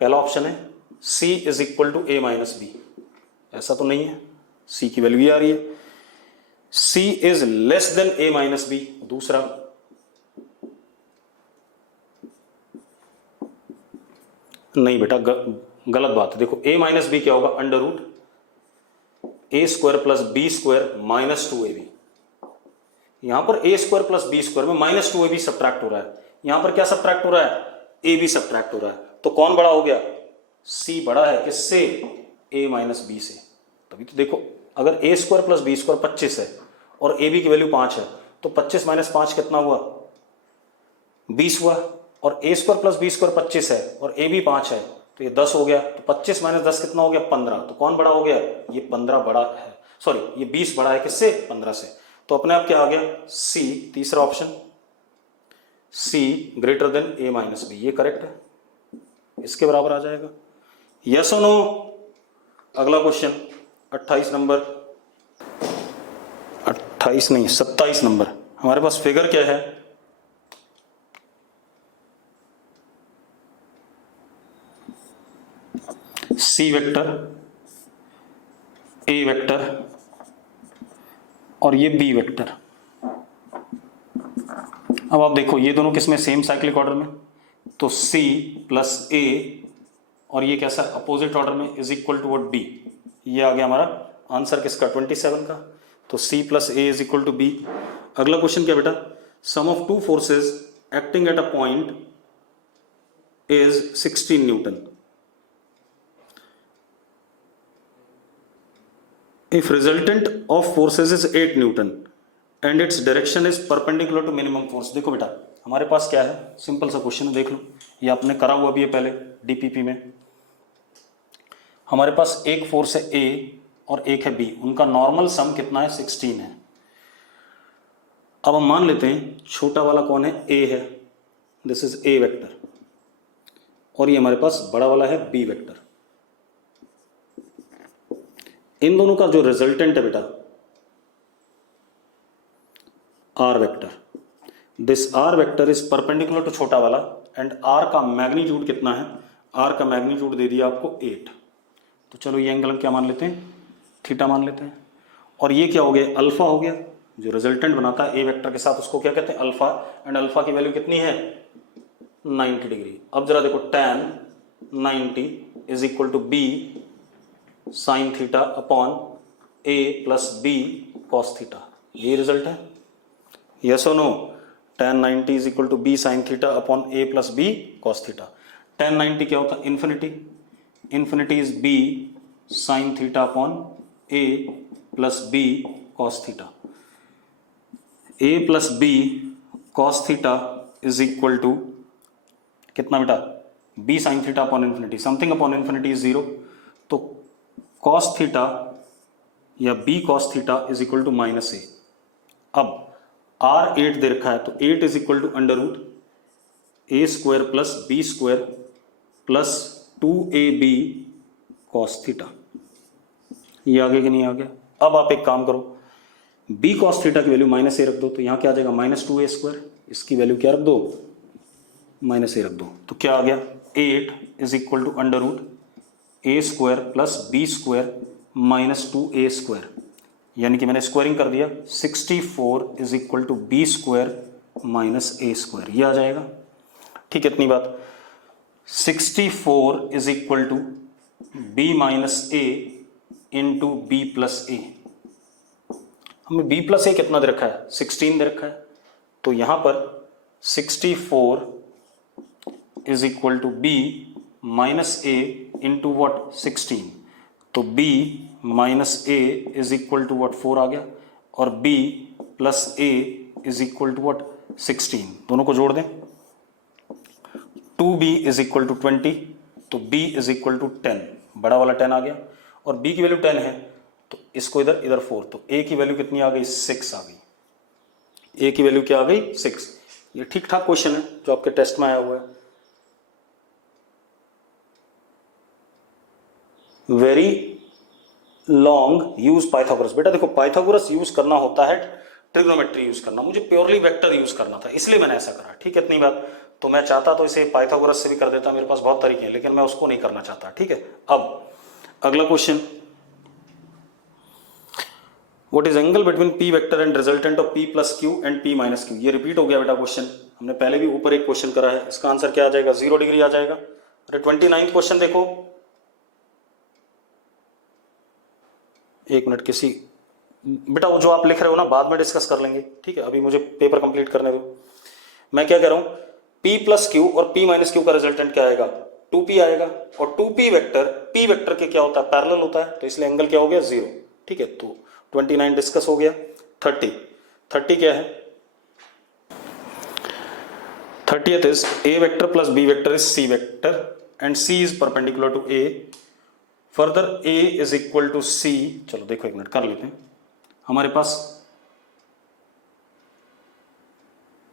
पहला ऑप्शन है, c is equal to a minus b? ऐसा तो नहीं है, c की वैल्यू ये आ रही है। c is less than a minus b, दूसरा नहीं बेटा, गलत बात है। देखो a माइनस बी क्या होगा, under root a square plus b square minus 2ab। यहां पर A square plus B square में माइनस 2ab सब्ट्रैक्ट हो रहा है, यहां पर क्या सब्ट्रैक्ट हो रहा है, ए बी सब्ट्रैक्ट हो रहा है, तो कौन बड़ा हो गया, सी बड़ा है किससे, ए माइनस बी से। तभी तो देखो अगर ए स्क्वायर प्लस बी स्क्वायर 25 है और ए बी की वैल्यू 5 है, तो 25 माइनस 5 कितना हुआ, 20 हुआ, और ए स्क्वायर प्लस बी स्क्वायर 25 है और ए बी 5 है, तो ये 10 हो गया, तो 25 माइनस 10 कितना हो गया, 15, तो कौन बड़ा हो गया, ये 15 बड़ा है, सॉरी ये 20 बड़ा है किससे, 15 से। तो अपने आप क्या आ गया, सी, तीसरा ऑप्शन सी ग्रेटर देन ए माइनस बी, ये करेक्ट है, इसके बराबर आ जाएगा। यस और नो। अगला क्वेश्चन 28 नंबर, 28 नहीं 27 नंबर, हमारे पास फिगर क्या है, सी वेक्टर, ए वेक्टर और ये बी वेक्टर। अब आप देखो ये दोनों किसमें, सेम साइक्लिक ऑर्डर में, तो सी प्लस ए और ये कैसा अपोजिट ऑर्डर में is equal to what B, ये आ गया हमारा आंसर किसका, 27 का, तो C plus A is equal to B. अगला क्वेश्चन क्या बेटा, sum of two forces acting at a point is 16 newton, if resultant of forces is 8 Newton and its direction is perpendicular to minimum force। देखो बेटा हमारे पास क्या है, सिंपल सा क्वेश्चन है, देख लो, ये आपने करा हुआ भी है पहले डीपीपी में। हमारे पास एक फोर्स है ए और एक है बी, उनका नॉर्मल सम कितना है, 16 है। अब हम मान लेते हैं छोटा वाला कौन है, ए है, दिस इज ए वेक्टर, और ये हमारे पास बड़ा वाला है बी वेक्टर। इन दोनों का जो रिजल्टेंट है बेटा R vector, this R vector is perpendicular to छोटा वाला एंड आर का मैग्नीट्यूड कितना है, आर का मैग्नीट्यूड दे दिया आपको 8, तो चलो ये एंगल क्या मान लेते हैं, थीटा मान लेते हैं, और ये क्या हो गया, अल्फा हो गया, जो रिजल्टेंट बनाता है ए वेक्टर के साथ उसको क्या कहते हैं, अल्फा, एंड अल्फा की वैल्यू कितनी है, 90 डिग्री। अब जरा देखो tan 90 is equal to B sine theta upon A plus B cos theta, ये रिजल्ट है, यस और no. tan 90 is equal to B sine theta upon A plus B cos theta. tan 90 क्या होता है, infinity, infinity is B sine theta upon A plus B cos theta, A plus B cos theta is equal to कितना बेटा, B sine theta upon infinity, something upon infinity is 0, तो कॉस थीटा या B cos theta is equal to minus A. अब आर 8 दे रखा है, तो 8 is equal to under root A square plus B square plus 2ab cos theta, ये आगे कि नहीं आ गया। अब आप एक काम करो, बी कॉस थीटा की वैल्यू माइनस ए रख दो, तो यहाँ क्या आ जाएगा, माइनस 2a स्क्वायर, इसकी वैल्यू क्या रख दो, माइनस ए रख दो, तो क्या आ गया, 8 is equal to under root A square plus B square minus 2a square, यानी कि मैंने स्क्वायरिंग कर दिया, 64 is equal to B square minus A square, ये आ जाएगा, ठीक है, इतनी बात। 64 is equal to B minus A into B plus A, हमें बी प्लस ए कितना दे रखा है, 16 दे रखा है, तो यहां पर 64 is equal to B minus A into what 16, तो b minus A is equal to what 4 आ गया, और b plus A is equal to what 16, दोनों को जोड़ दें, 2b इज इक्वल टू 20, तो b इज इक्वल टू 10, बड़ा वाला 10 आ गया, और b की वैल्यू 10 है, तो इसको इधर इधर 4, तो a की वैल्यू कितनी आ गई, 6 आ गई, a की वैल्यू क्या आ गई, 6। ये ठीक ठाक क्वेश्चन है जो आपके टेस्ट में आया हुआ है। वेरी लॉन्ग यूज पाइथागोरस, बेटा देखो पाइथागोरस यूज करना होता है, ट्रिग्नोमेट्री यूज करना, मुझे प्योरली वेक्टर यूज करना था, इसलिए मैंने ऐसा करा, ठीक है, इतनी बात। तो मैं चाहता तो इसे पाइथागोरस से भी कर देता, मेरे पास बहुत तरीके हैं, लेकिन मैं उसको नहीं करना चाहता, ठीक है। अब अगला question, what is angle between P vector and resultant of P plus Q and P minus Q, ये रिपीट हो गया बेटा क्वेश्चन, हमने पहले भी ऊपर एक क्वेश्चन करा है, इसका आंसर क्या आ जाएगा, 0 डिग्री आ जाएगा। अरे 29 क्वेश्चन देखो, एक मिनट, किसी बेटा वो जो आप लिख रहे हो ना बाद में डिस्कस कर लेंगे, ठीक है, अभी मुझे पेपर कंप्लीट करने दो। मैं क्या कह रहा हूं, P प्लस क्यू और P माइनस क्यू का रिजल्टेंट क्या आएगा, 2P आएगा, और 2P वेक्टर P वेक्टर के क्या होता है, पैरेलल होता है, तो इसलिए एंगल क्या हो गया 0, ठीक है। तो 29 डिस्कस हो गया। 30 क्या है, 30th is A vector plus B vector is C vector and C is perpendicular to A. Further A is equal to C, चलो देखो एक मिनट कर लेते हैं। हमारे पास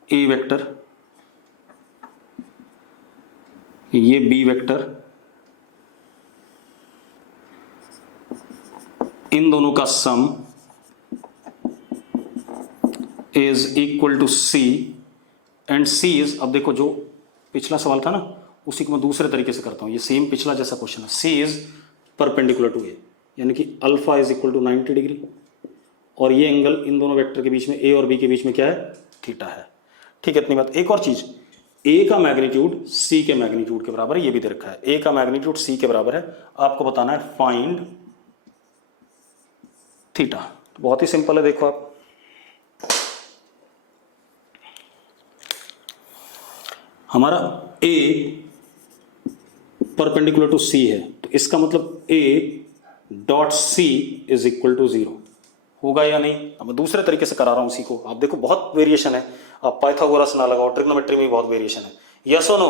A वेक्टर, ये B वेक्टर, इन दोनों का sum is equal to C and C is, अब देखो जो पिछला सवाल था ना उसी को मैं दूसरे तरीके से करता हूं, ये सेम पिछला जैसा क्वेश्चन है। C is perpendicular to A, यानी कि alpha is equal to 90 degree, और ये एंगल इन दोनों वेक्टर के बीच में A और B के बीच में क्या है, थीटा है, ठीक है। इतनी बात। एक और चीज, A का मैग्नीट्यूड C के मैग्नीट्यूड के बराबर है, ये भी दे रखा है, A का मैग्नीट्यूड C के बराबर है, आपको बताना है फाइंड थीटा। बहुत ही सिंपल है, देखो आप, हमारा A परपेंडिकुलर टू C है, तो इसका मतलब A dot C is equal to 0 होगा या नहीं। अब मैं दूसरे तरीके से करा रहा हूं उसी को, आप देखो बहुत वेरिएशन है, आप पाइथागोरस ना लगाओ, ट्रिग्नोमेट्री में भी बहुत वेरिएशन है। यस और नो,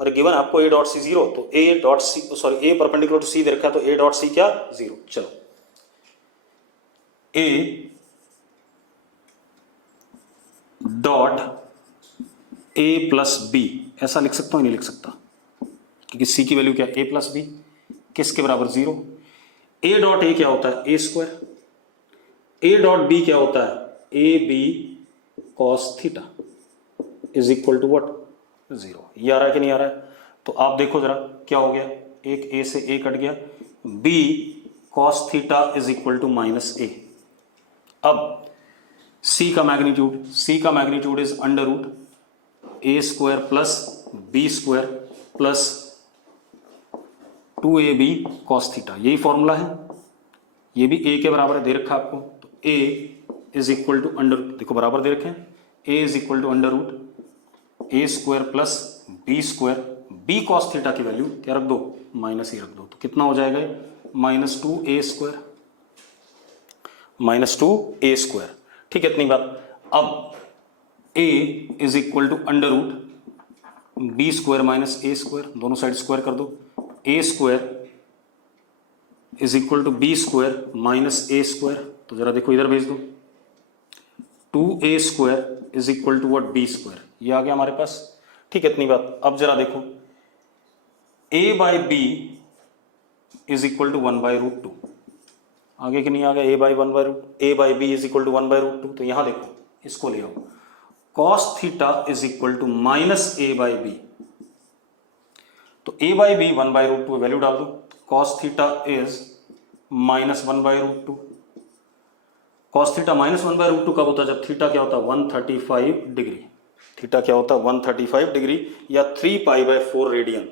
और गिवन आपको A डॉट C 0, तो A dot C, sorry A perpendicular to C दे रखा है, तो A डॉट C क्या 0। चलो A dot A plus B, ऐसा लिख सकता हूं, नहीं लिख सकता, क्योंकि C की वैल्यू क्या है, A प्लस B, किसके बराबर 0। A डॉट A क्या होता है, A square, A dot B क्या होता है, AB cos theta is equal to what, 0। ये आ रहा है कि नहीं आ रहा है, तो आप देखो जरा क्या हो गया, एक A से A कट गया, B cos theta is equal to minus A। अब C का magnitude is under root A square plus B square plus 2AB cos theta, यही फॉर्मूला है, ये भी A के बराबर है, दे रखा आपको, तो A is equal to under, देखो बराबर दे रखे हैं, A is equal to under root A square plus B square, B cos theta की वैल्यू क्या रख दो, माइनस A रख दो, तो कितना हो जाएगा, minus 2A square, minus 2A square, ठीक है। इतनी बात। अब A is equal to under root B square minus A square, दोनों साइड स्क्वायर कर दो, A square is equal to B square minus A square, तो जरा देखो इधर भेज दो, 2A square is equal to what, B square, ये आ गया हमारे पास, ठीक है। इतनी बात। अब जरा देखो A by B is equal to 1 by root 2, आगे कि नहीं आ गया, A by B is equal to 1 by root 2, तो यहां देखो इसको ले आओ, cos theta is equal to minus A by B, तो A by B 1 by root 2 value डाल दो, cos theta is minus 1 by root 2, cos theta minus 1 by root 2 कब होता है, जब थीटा क्या होता है 135 डिग्री, थीटा क्या होता है 135 डिग्री या 3 पाई बाई 4 रेडियन,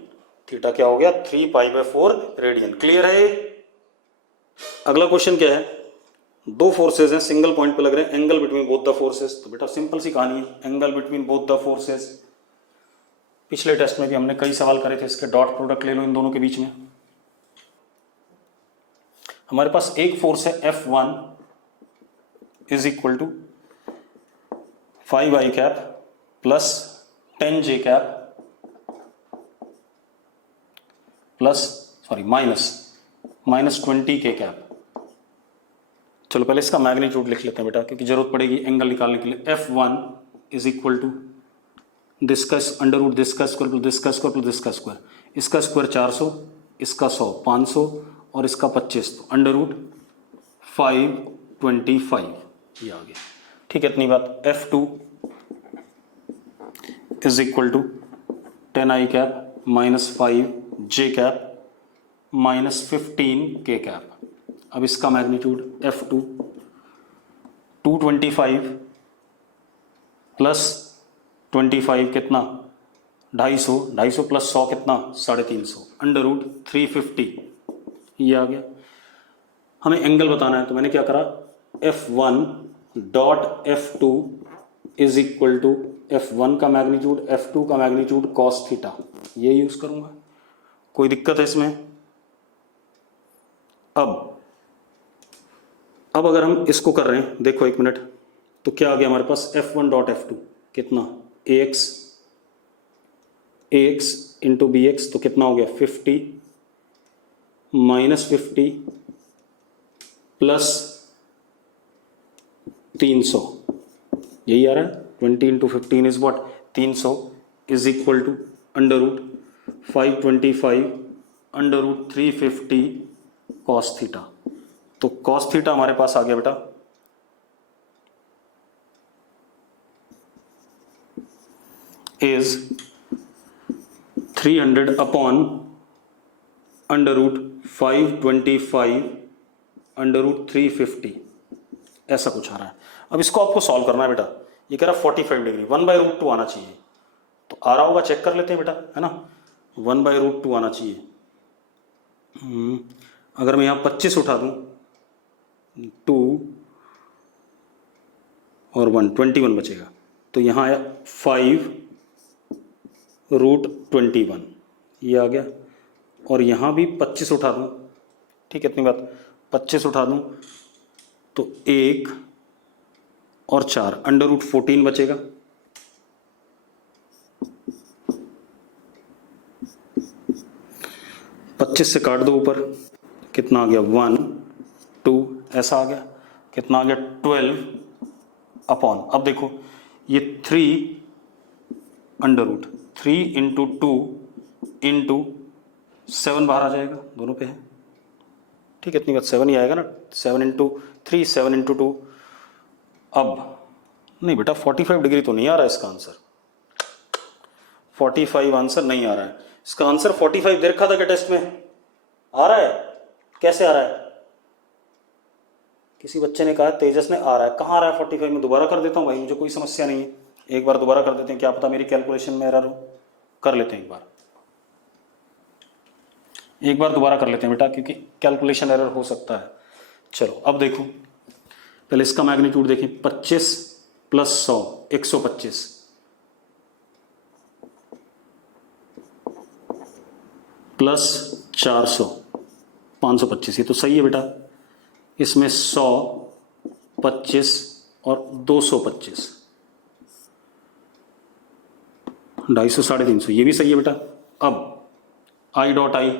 थीटा क्या हो गया 3 पाई बाई 4 रेडियन। क्लियर है। अगला क्वेश्चन क्या है, दो फोर्सेज हैं, सिंगल पॉइंट पे लग रहे हैं, angle between both the forces, तो बेटा सिंपल सी कहानी है, angle between both the forces, पिछले टेस्ट में भी हमने कई सवाल करे थे इसके, डॉट प्रोडक्ट ले लो इन दोनों के बीच में। हमारे पास एक फोर्स है F1 is equal to 5i cap plus 10j cap plus minus 20k cap. चलो पहले इसका मैग्नीट्यूड लिख लेते हैं बेटा, क्योंकि जरूरत पड़ेगी एंगल निकालने के लिए। F1 is equal to this under root this का स्क्वायर प्लस दिस का स्क्वायर प्लस दिस का स्क्वायर, इसका स्क्वायर 400, इसका 100 500 और इसका 25, तो अंडर रूट 525, ये आ गया, ठीक है। इतनी बात। F2 is equal to 10i cap minus 5j cap minus 15k cap. अब इसका मैग्नीट्यूड F2 225 प्लस 25 कितना 250 प्लस 100 कितना 350, अंडर रूट 350, ये आ गया। हमें एंगल बताना है, तो मैंने क्या करा, F1 dot F2 is equal to F1 का मैग्नीट्यूड F2 का मैग्नीट्यूड कॉस थीटा, ये यूज करूंगा। कोई दिक्कत है इसमें? अब अगर हम इसको कर रहे हैं, देखो एक मिनट, तो क्या आ गया हमारे पास, F1 डॉट F2 कितना, ax इंटू बी एक्स, तो कितना हो गया 50 माइनस 50 प्लस 300, यही आ रहा है। 20 into 15 is what, 300 is equal to under root 525 under root 350 cos theta. तो कॉस थीटा हमारे पास आ गया बेटा is 300 upon under root 525 under root 350, ऐसा कुछ आ रहा है। अब इसको आपको सॉल्व करना है बेटा। ये कह रहा 45 डिग्री, 1/√2 आना चाहिए, तो आ रहा होगा, चेक कर लेते हैं बेटा, है ना। 1/√2 आना चाहिए। अगर मैं यहाँ 25 उठा दूँ, 2 और 1, 21 बचेगा, तो यहाँ आया 5√21, ये आ गया। और यहाँ भी 25 उठा दूँ, ठीक है, इतनी बात, 25 उठा दूँ तो 1 और 4 अंडर रूट 14 बचेगा। पच्चीस से काट दो ऊपर, कितना आ गया 1 2, ऐसा आ गया, कितना आ गया 12 अपॉन, अब देखो ये 3 अंडर रूट 3 इंटू 2 इंटू 7 बाहर आ जाएगा, दोनों पे है, ठीक है, इतनी बात 7 ही आएगा ना, 7 इंटू 3 7 इंटू 2। अब नहीं बेटा 45 डिग्री तो नहीं आ रहा है इसका आंसर, 45 आंसर नहीं आ रहा है इसका आंसर। 45 दे रखा था क्या टेस्ट में, आ रहा है, कैसे आ रहा है? किसी बच्चे ने कहा, तेजस ने, आ रहा है, कहाँ आ रहा है 45 में? दोबारा कर देता हूँ भाई, मुझे कोई समस्या नहीं है, एक बार दोबारा कर देते हैं, क्या पता मेरी कैलकुलेशन में एरर हो, कर लेते हैं एक बार दोबारा कर लेते हैं बेटा, क्योंकि कैलकुलेशन एरर हो सकता है। चलो अब देखो, पहले इसका मैग्नीट्यूड देखें, 25 प्लस 100 125 प्लस 400 525, ये तो सही है बेटा। इसमें 100 25 और 225 250 350, ये भी सही है बेटा। अब I dot I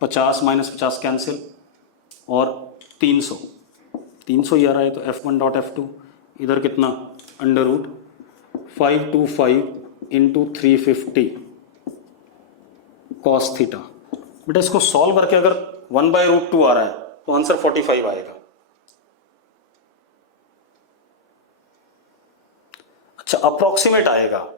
50 minus 50 cancel और 300 ही आ रहा है, तो F1 डॉट F2 इधर कितना under root 525 into 350 cos theta. बेटा इसको सॉल्व करके अगर 1/√2 आ रहा है तो आंसर 45 आएगा। अच्छा अप्रोक्सीमेट आएगा,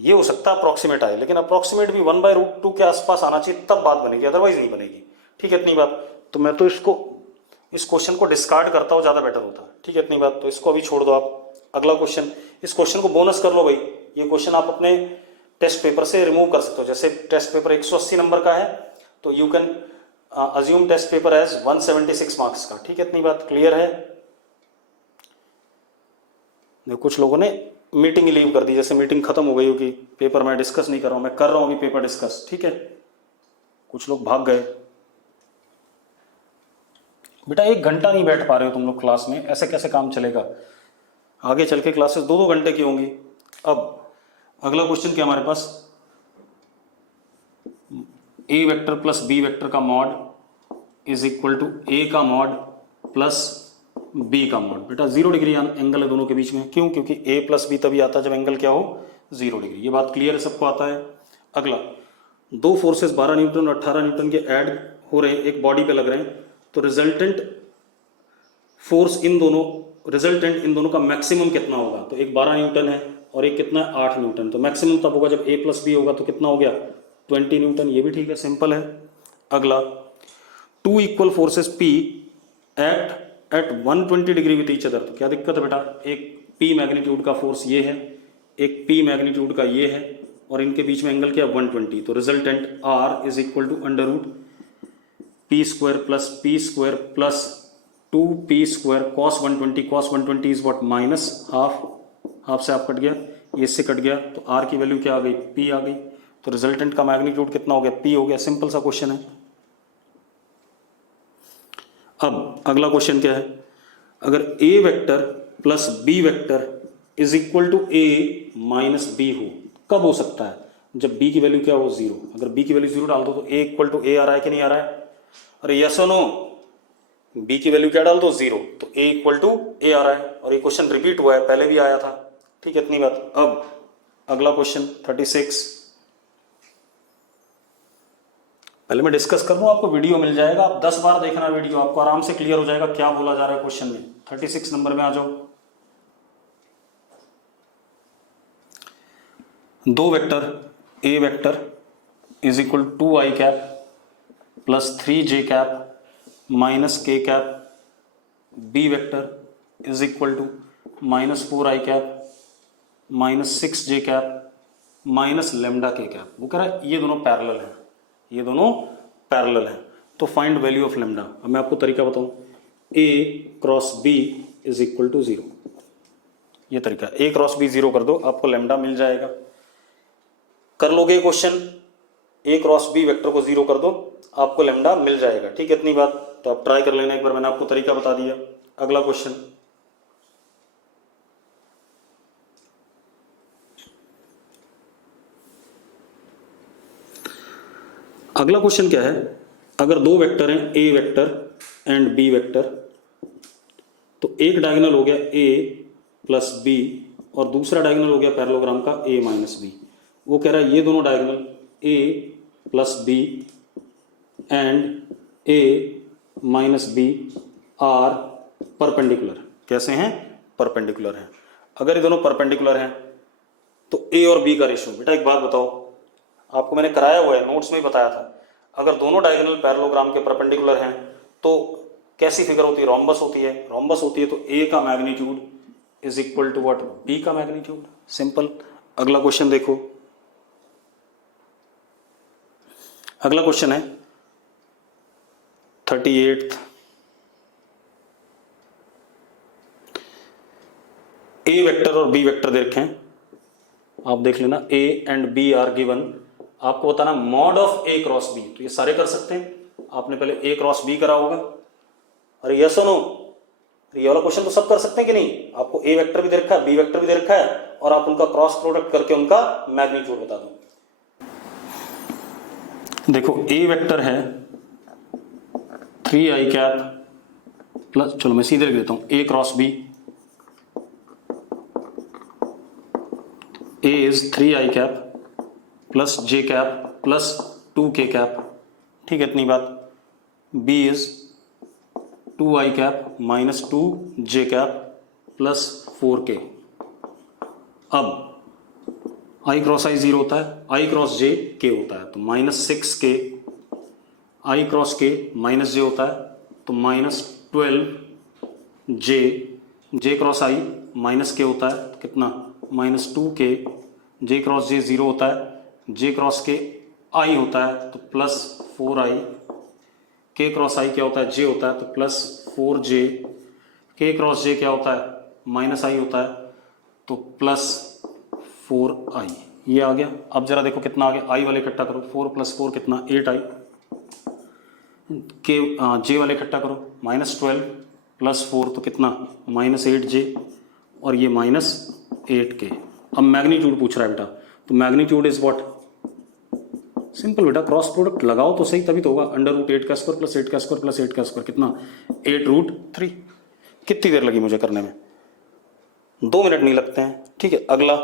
ये हो सकता है अप्रोक्सीमेट आए, लेकिन अप्रोक्सीमेट भी 1/√2 के आसपास आना चाहिए, तब बात बनेगी, अदरवाइज नहीं बनेगी, ठीक है, इतनी बात। तो मैं तो इस क्वेश्चन को डिस्कार्ड करता हूँ, ज़्यादा बेटर होता है, ठीक है, इतनी बात। तो इसको अभी छोड़ दो आप, अगला क्वेश्चन, इस क्वेश्चन को बोनस कर लो भाई, ये क्वेश्चन आप अपने टेस्ट पेपर से रिमूव कर सकते हो। जैसे टेस्ट पेपर 180 नंबर का है, तो you can assume test paper as 176 marks का, ठीक है, इतनी बात क्लियर है। कुछ लोगों ने मीटिंग लीव कर दी, जैसे मीटिंग खत्म हो गई होगी, पेपर मैं डिस्कस नहीं कर रहा हूं, मैं कर रहा हूं अभी पेपर डिस्कस, ठीक है, कुछ लोग भाग गए। बेटा 1 घंटा नहीं बैठ पा रहे हो तुम लोग क्लास में, ऐसे कैसे काम चलेगा? आगे चल के क्लासेस 2-2 घंटे की होंगी। अब अगला क्वेश्चन क्या हमारे पास, ए वेक्टर प्लस बी वेक्टर का मॉड इज इक्वल टू ए का मॉड प्लस बी का मॉड। बेटा 0 डिग्री एंगल है दोनों के बीच में, क्यों? क्योंकि ए प्लस बी तभी आता है जब एंगल क्या हो 0 डिग्री। ये बात क्लियर है, सबको आता है। अगला, 2 फोर्सेस 12 न्यूटन और 18 न्यूटन के ऐड हो रहे हैं, एक बॉडी पे लग रहे हैं, तो रिजल्टेंट फोर्स इन दोनों का मैक्सिमम कितना होगा? तो एक 12 न्यूटन है और एक कितना है 8 न्यूटन, तो मैक्सिमम तब होगा जब ए प्लस बी होगा, तो कितना हो गया 20 न्यूटन। ये भी ठीक है, सिंपल है। अगला, 2 equal forces P act at 120 degree with each other, तो क्या दिक्कत है बेटा? एक पी मैग्नीट्यूड का फोर्स ये है, एक पी मैग्नीट्यूड का ये है, और इनके बीच में एंगल क्या 120, तो resultant R is equal to under root p² plus 2p² cos 120 is what minus half से हाफ कट गया, ये इससे कट गया, तो r की वैल्यू क्या आ गई, p आ गई। तो रिजल्टेंट का मैग्नीट्यूड कितना हो गया, p हो गया। सिंपल सा क्वेश्चन है। अब अगला क्वेश्चन क्या है, अगर a vector plus b vector is equal to a minus b हो, कब हो सकता है, जब b की वैल्यू क्या हो, 0। अगर b की वैल्यू 0 डाल दो तो a इक्वल टू a आ रहा है कि नहीं आ रहा है, अरे यस और नो, b की वैल्यू क्या डाल दो, 0, तो a इक्वल टू a आ रहा है। और ये क्वेश्चन रिपीट हुआ है, पहले भी आया था, ठीक है, इतनी बात। अब अगला क्वेश्चन 36, पहले मैं डिस्कस कर दूं, आपको वीडियो मिल जाएगा, आप 10 बार देखना वीडियो, आपको आराम से क्लियर हो जाएगा क्या बोला जा रहा है क्वेश्चन में। 36 नंबर में आ जाओ। दो vector a vector is equal 2i cap plus 3j cap minus k cap, b vector is equal to minus 4i cap minus 6j cap minus lambda k cap. वो कह रहा है ये दोनों पैरेलल हैं, ये दोनों पैरेलल हैं, तो फाइंड वैल्यू ऑफ लेमडा। अब मैं आपको तरीका बताऊं, a cross b is equal to 0, ये तरीका, a क्रॉस b 0 कर दो, आपको लेमडा मिल जाएगा। कर लोगे question, a cross b vector को 0 कर दो, आपको लेमडा मिल जाएगा, ठीक है, इतनी बात। तो आप ट्राई कर लेना एक बार, मैंने आपको तरीका बता दिया। अगला क्वेश्चन, अगला क्वेश्चन क्या है, अगर दो वेक्टर हैं a vector and b vector, तो एक डायगोनल हो गया a प्लस b और दूसरा डायगोनल हो गया पैरेललोग्राम का a माइनस b। वो कह रहा है ये दोनों diagonal a plus b and a minus b are perpendicular. कैसे हैं, परपेंडिकुलर हैं। अगर ये दोनों परपेंडिकुलर हैं तो a और b का रेशियो, बेटा एक बात बताओ, आपको मैंने कराया हुआ है, नोट्स में ही बताया था, अगर दोनों डायगोनल पैरेललोग्राम के परपेंडिकुलर हैं तो कैसी फिगर होती है, रोम्बस होती है। रोम्बस होती है तो a का magnitude is equal to what, b का मैग्नीट्यूड। सिंपल। अगला क्वेश्चन देखो, अगला क्वेश्चन है 38। a वेक्टर और b वेक्टर देखें, आप देख लेना, a and b are given, आपको बताना mod of a cross b। तो ये सारे कर सकते हैं, आपने पहले a क्रॉस b करा होगा। अरे यस और नो, ये वाला क्वेश्चन तो सब कर सकते हैं कि नहीं, आपको a वेक्टर भी दे रखा है, b वेक्टर भी दे रखा है, और आप उनका क्रॉस प्रोडक्ट करके उनका मैग्नीट्यूड बता दो। देखो a वेक्टर है 3i कैप प्लस, चलो मैं सीधे लिख देता हूं, a cross b, a is 3i cap plus j cap plus 2k cap, ठीक है, इतनी बात। b is 2i cap minus 2j cap plus 4k। अब i क्रॉस i 0 होता है, i क्रॉस j k होता है, तो minus 6k, i cross k minus j होता है, तो minus 12j, j cross i minus k होता है, तो कितना, minus 2k, j cross j 0 होता है, j क्रॉस k i होता है, तो plus 4i, k cross i क्या होता है, j होता है, तो plus 4j, k cross j क्या होता है, माइनस i होता है, तो प्लस 4i। ये आ गया। अब जरा देखो कितना आ गया, i वाले इकट्ठा करो, 4 प्लस 4 कितना, 8i, के j वाले इकट्ठा करो, माइनस 12 प्लस 4 तो कितना, माइनस 8j, और ये माइनस 8k। अब मैग्नीट्यूड पूछ रहा है बेटा, तो मैग्नीट्यूड इज व्हाट, सिंपल बेटा, क्रॉस प्रोडक्ट लगाओ तो सही, तभी तो होगा। अंडर रूट 8 का स्क्वायर प्लस 8 का स्क्वायर प्लस 8 का स्क्वायर कितना, 8√3। कितनी देर लगी मुझे करने में, 2 मिनट नहीं लगते हैं, ठीक है। अगला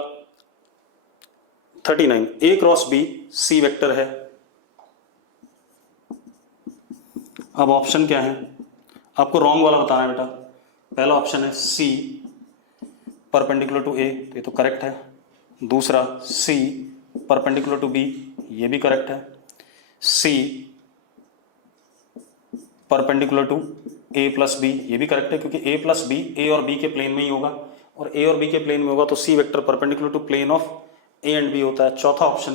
39, a cross b c vector है। अब ऑप्शन क्या है, आपको रॉन्ग वाला बताना है बेटा। पहला ऑप्शन है c परपेंडिकुलर टू a, तो ये तो करेक्ट है। दूसरा c परपेंडिकुलर टू b, ये भी करेक्ट है। c perpendicular to a plus b, ये भी करेक्ट है, क्योंकि a प्लस b a और b के प्लेन में ही होगा, और a और b के प्लेन में होगा तो c vector perpendicular to plane of a and b होता है। चौथा option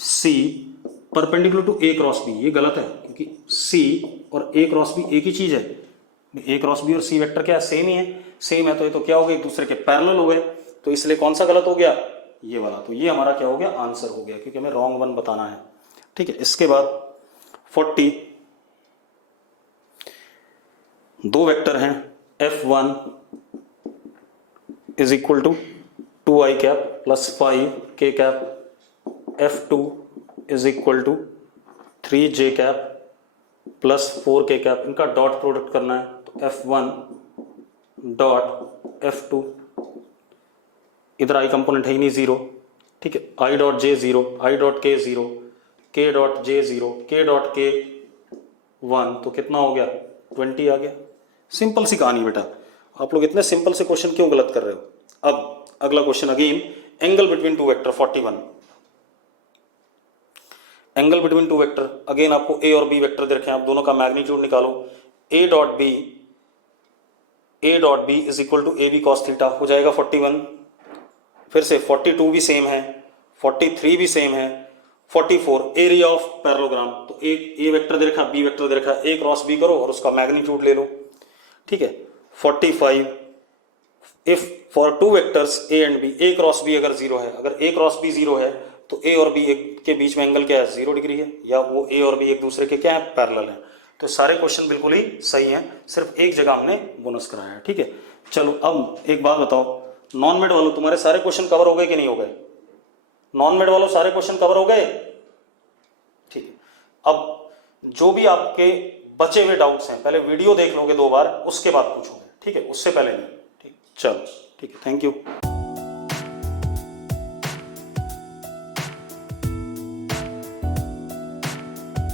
c perpendicular to a cross b, ये गलत है, क्योंकि सी और ए क्रॉस बी एक ही चीज है। ए क्रॉस बी और सी वेक्टर क्या सेम ही है, सेम है तो ये तो क्या हो गए, एक दूसरे के पैरेलल हो गए, तो इसलिए कौन सा गलत हो गया, ये वाला। तो ये हमारा क्या हो गया, आंसर हो गया, क्योंकि हमें रॉन्ग वन बताना है। ठीक है, इसके बाद 40, दो वेक्टर हैं F1 is equal to 2i cap plus 5k cap, F2 is equal to 3j cap plus 4k cap. इनका डॉट प्रोडक्ट करना है, तो F1 डॉट F2, इधर i कंपोनेंट है ही नहीं, जीरो। ठीक है, i dot j zero, i dot k zero, k dot j zero, k dot k 1, तो कितना हो गया, 20 आ गया। सिंपल सी कहानी बेटा, आप लोग इतने सिंपल से क्वेश्चन क्यों गलत कर रहे हो। अब अगला question again, angle between two vector 41। Angle between two vector, again आपको ए और बी वेक्टर दे रखे हैं, आप दोनों का मैग्नीट्यूड निकालो। A dot B is equal to A B cos theta हो जाएगा 41। फिर से 42 भी सेम है, 43 भी सेम है, 44 एरिया ऑफ पैरेललोग्राम, तो एक ए वेक्टर दे रखा, बी वेक्टर दे रखा, ए क्रॉस बी करो और उसका मैग्नीट्यूड ले लो। ठीक है, 45 if for two vectors A and B, A cross B अगर जीरो है, अगर ए क्रॉस बी जीरो है तो ए और बी के बीच में एंगल क्या है, 0 डिग्री है, या वो ए और बी एक दूसरे के क्या है, पैरेलल है। तो सारे क्वेश्चन बिल्कुल ही सही हैं, सिर्फ एक जगह हमने बोनस कराया है। ठीक है, चलो अब एक बात बताओ, नॉन मेड वालों तुम्हारे सारे क्वेश्चन कवर हो गए कि नहीं हो गए, नॉन मेड वालों सारे क्वेश्चन कवर हो गए। ठीक है, अब जो भी आपके बचे हुए डाउट्स हैं पहले वीडियो देख लोगे 2 बार, उसके बाद पूछोगे। ठीक है, उससे पहले नहीं। ठीक, चलो ठीक है, थैंक यू।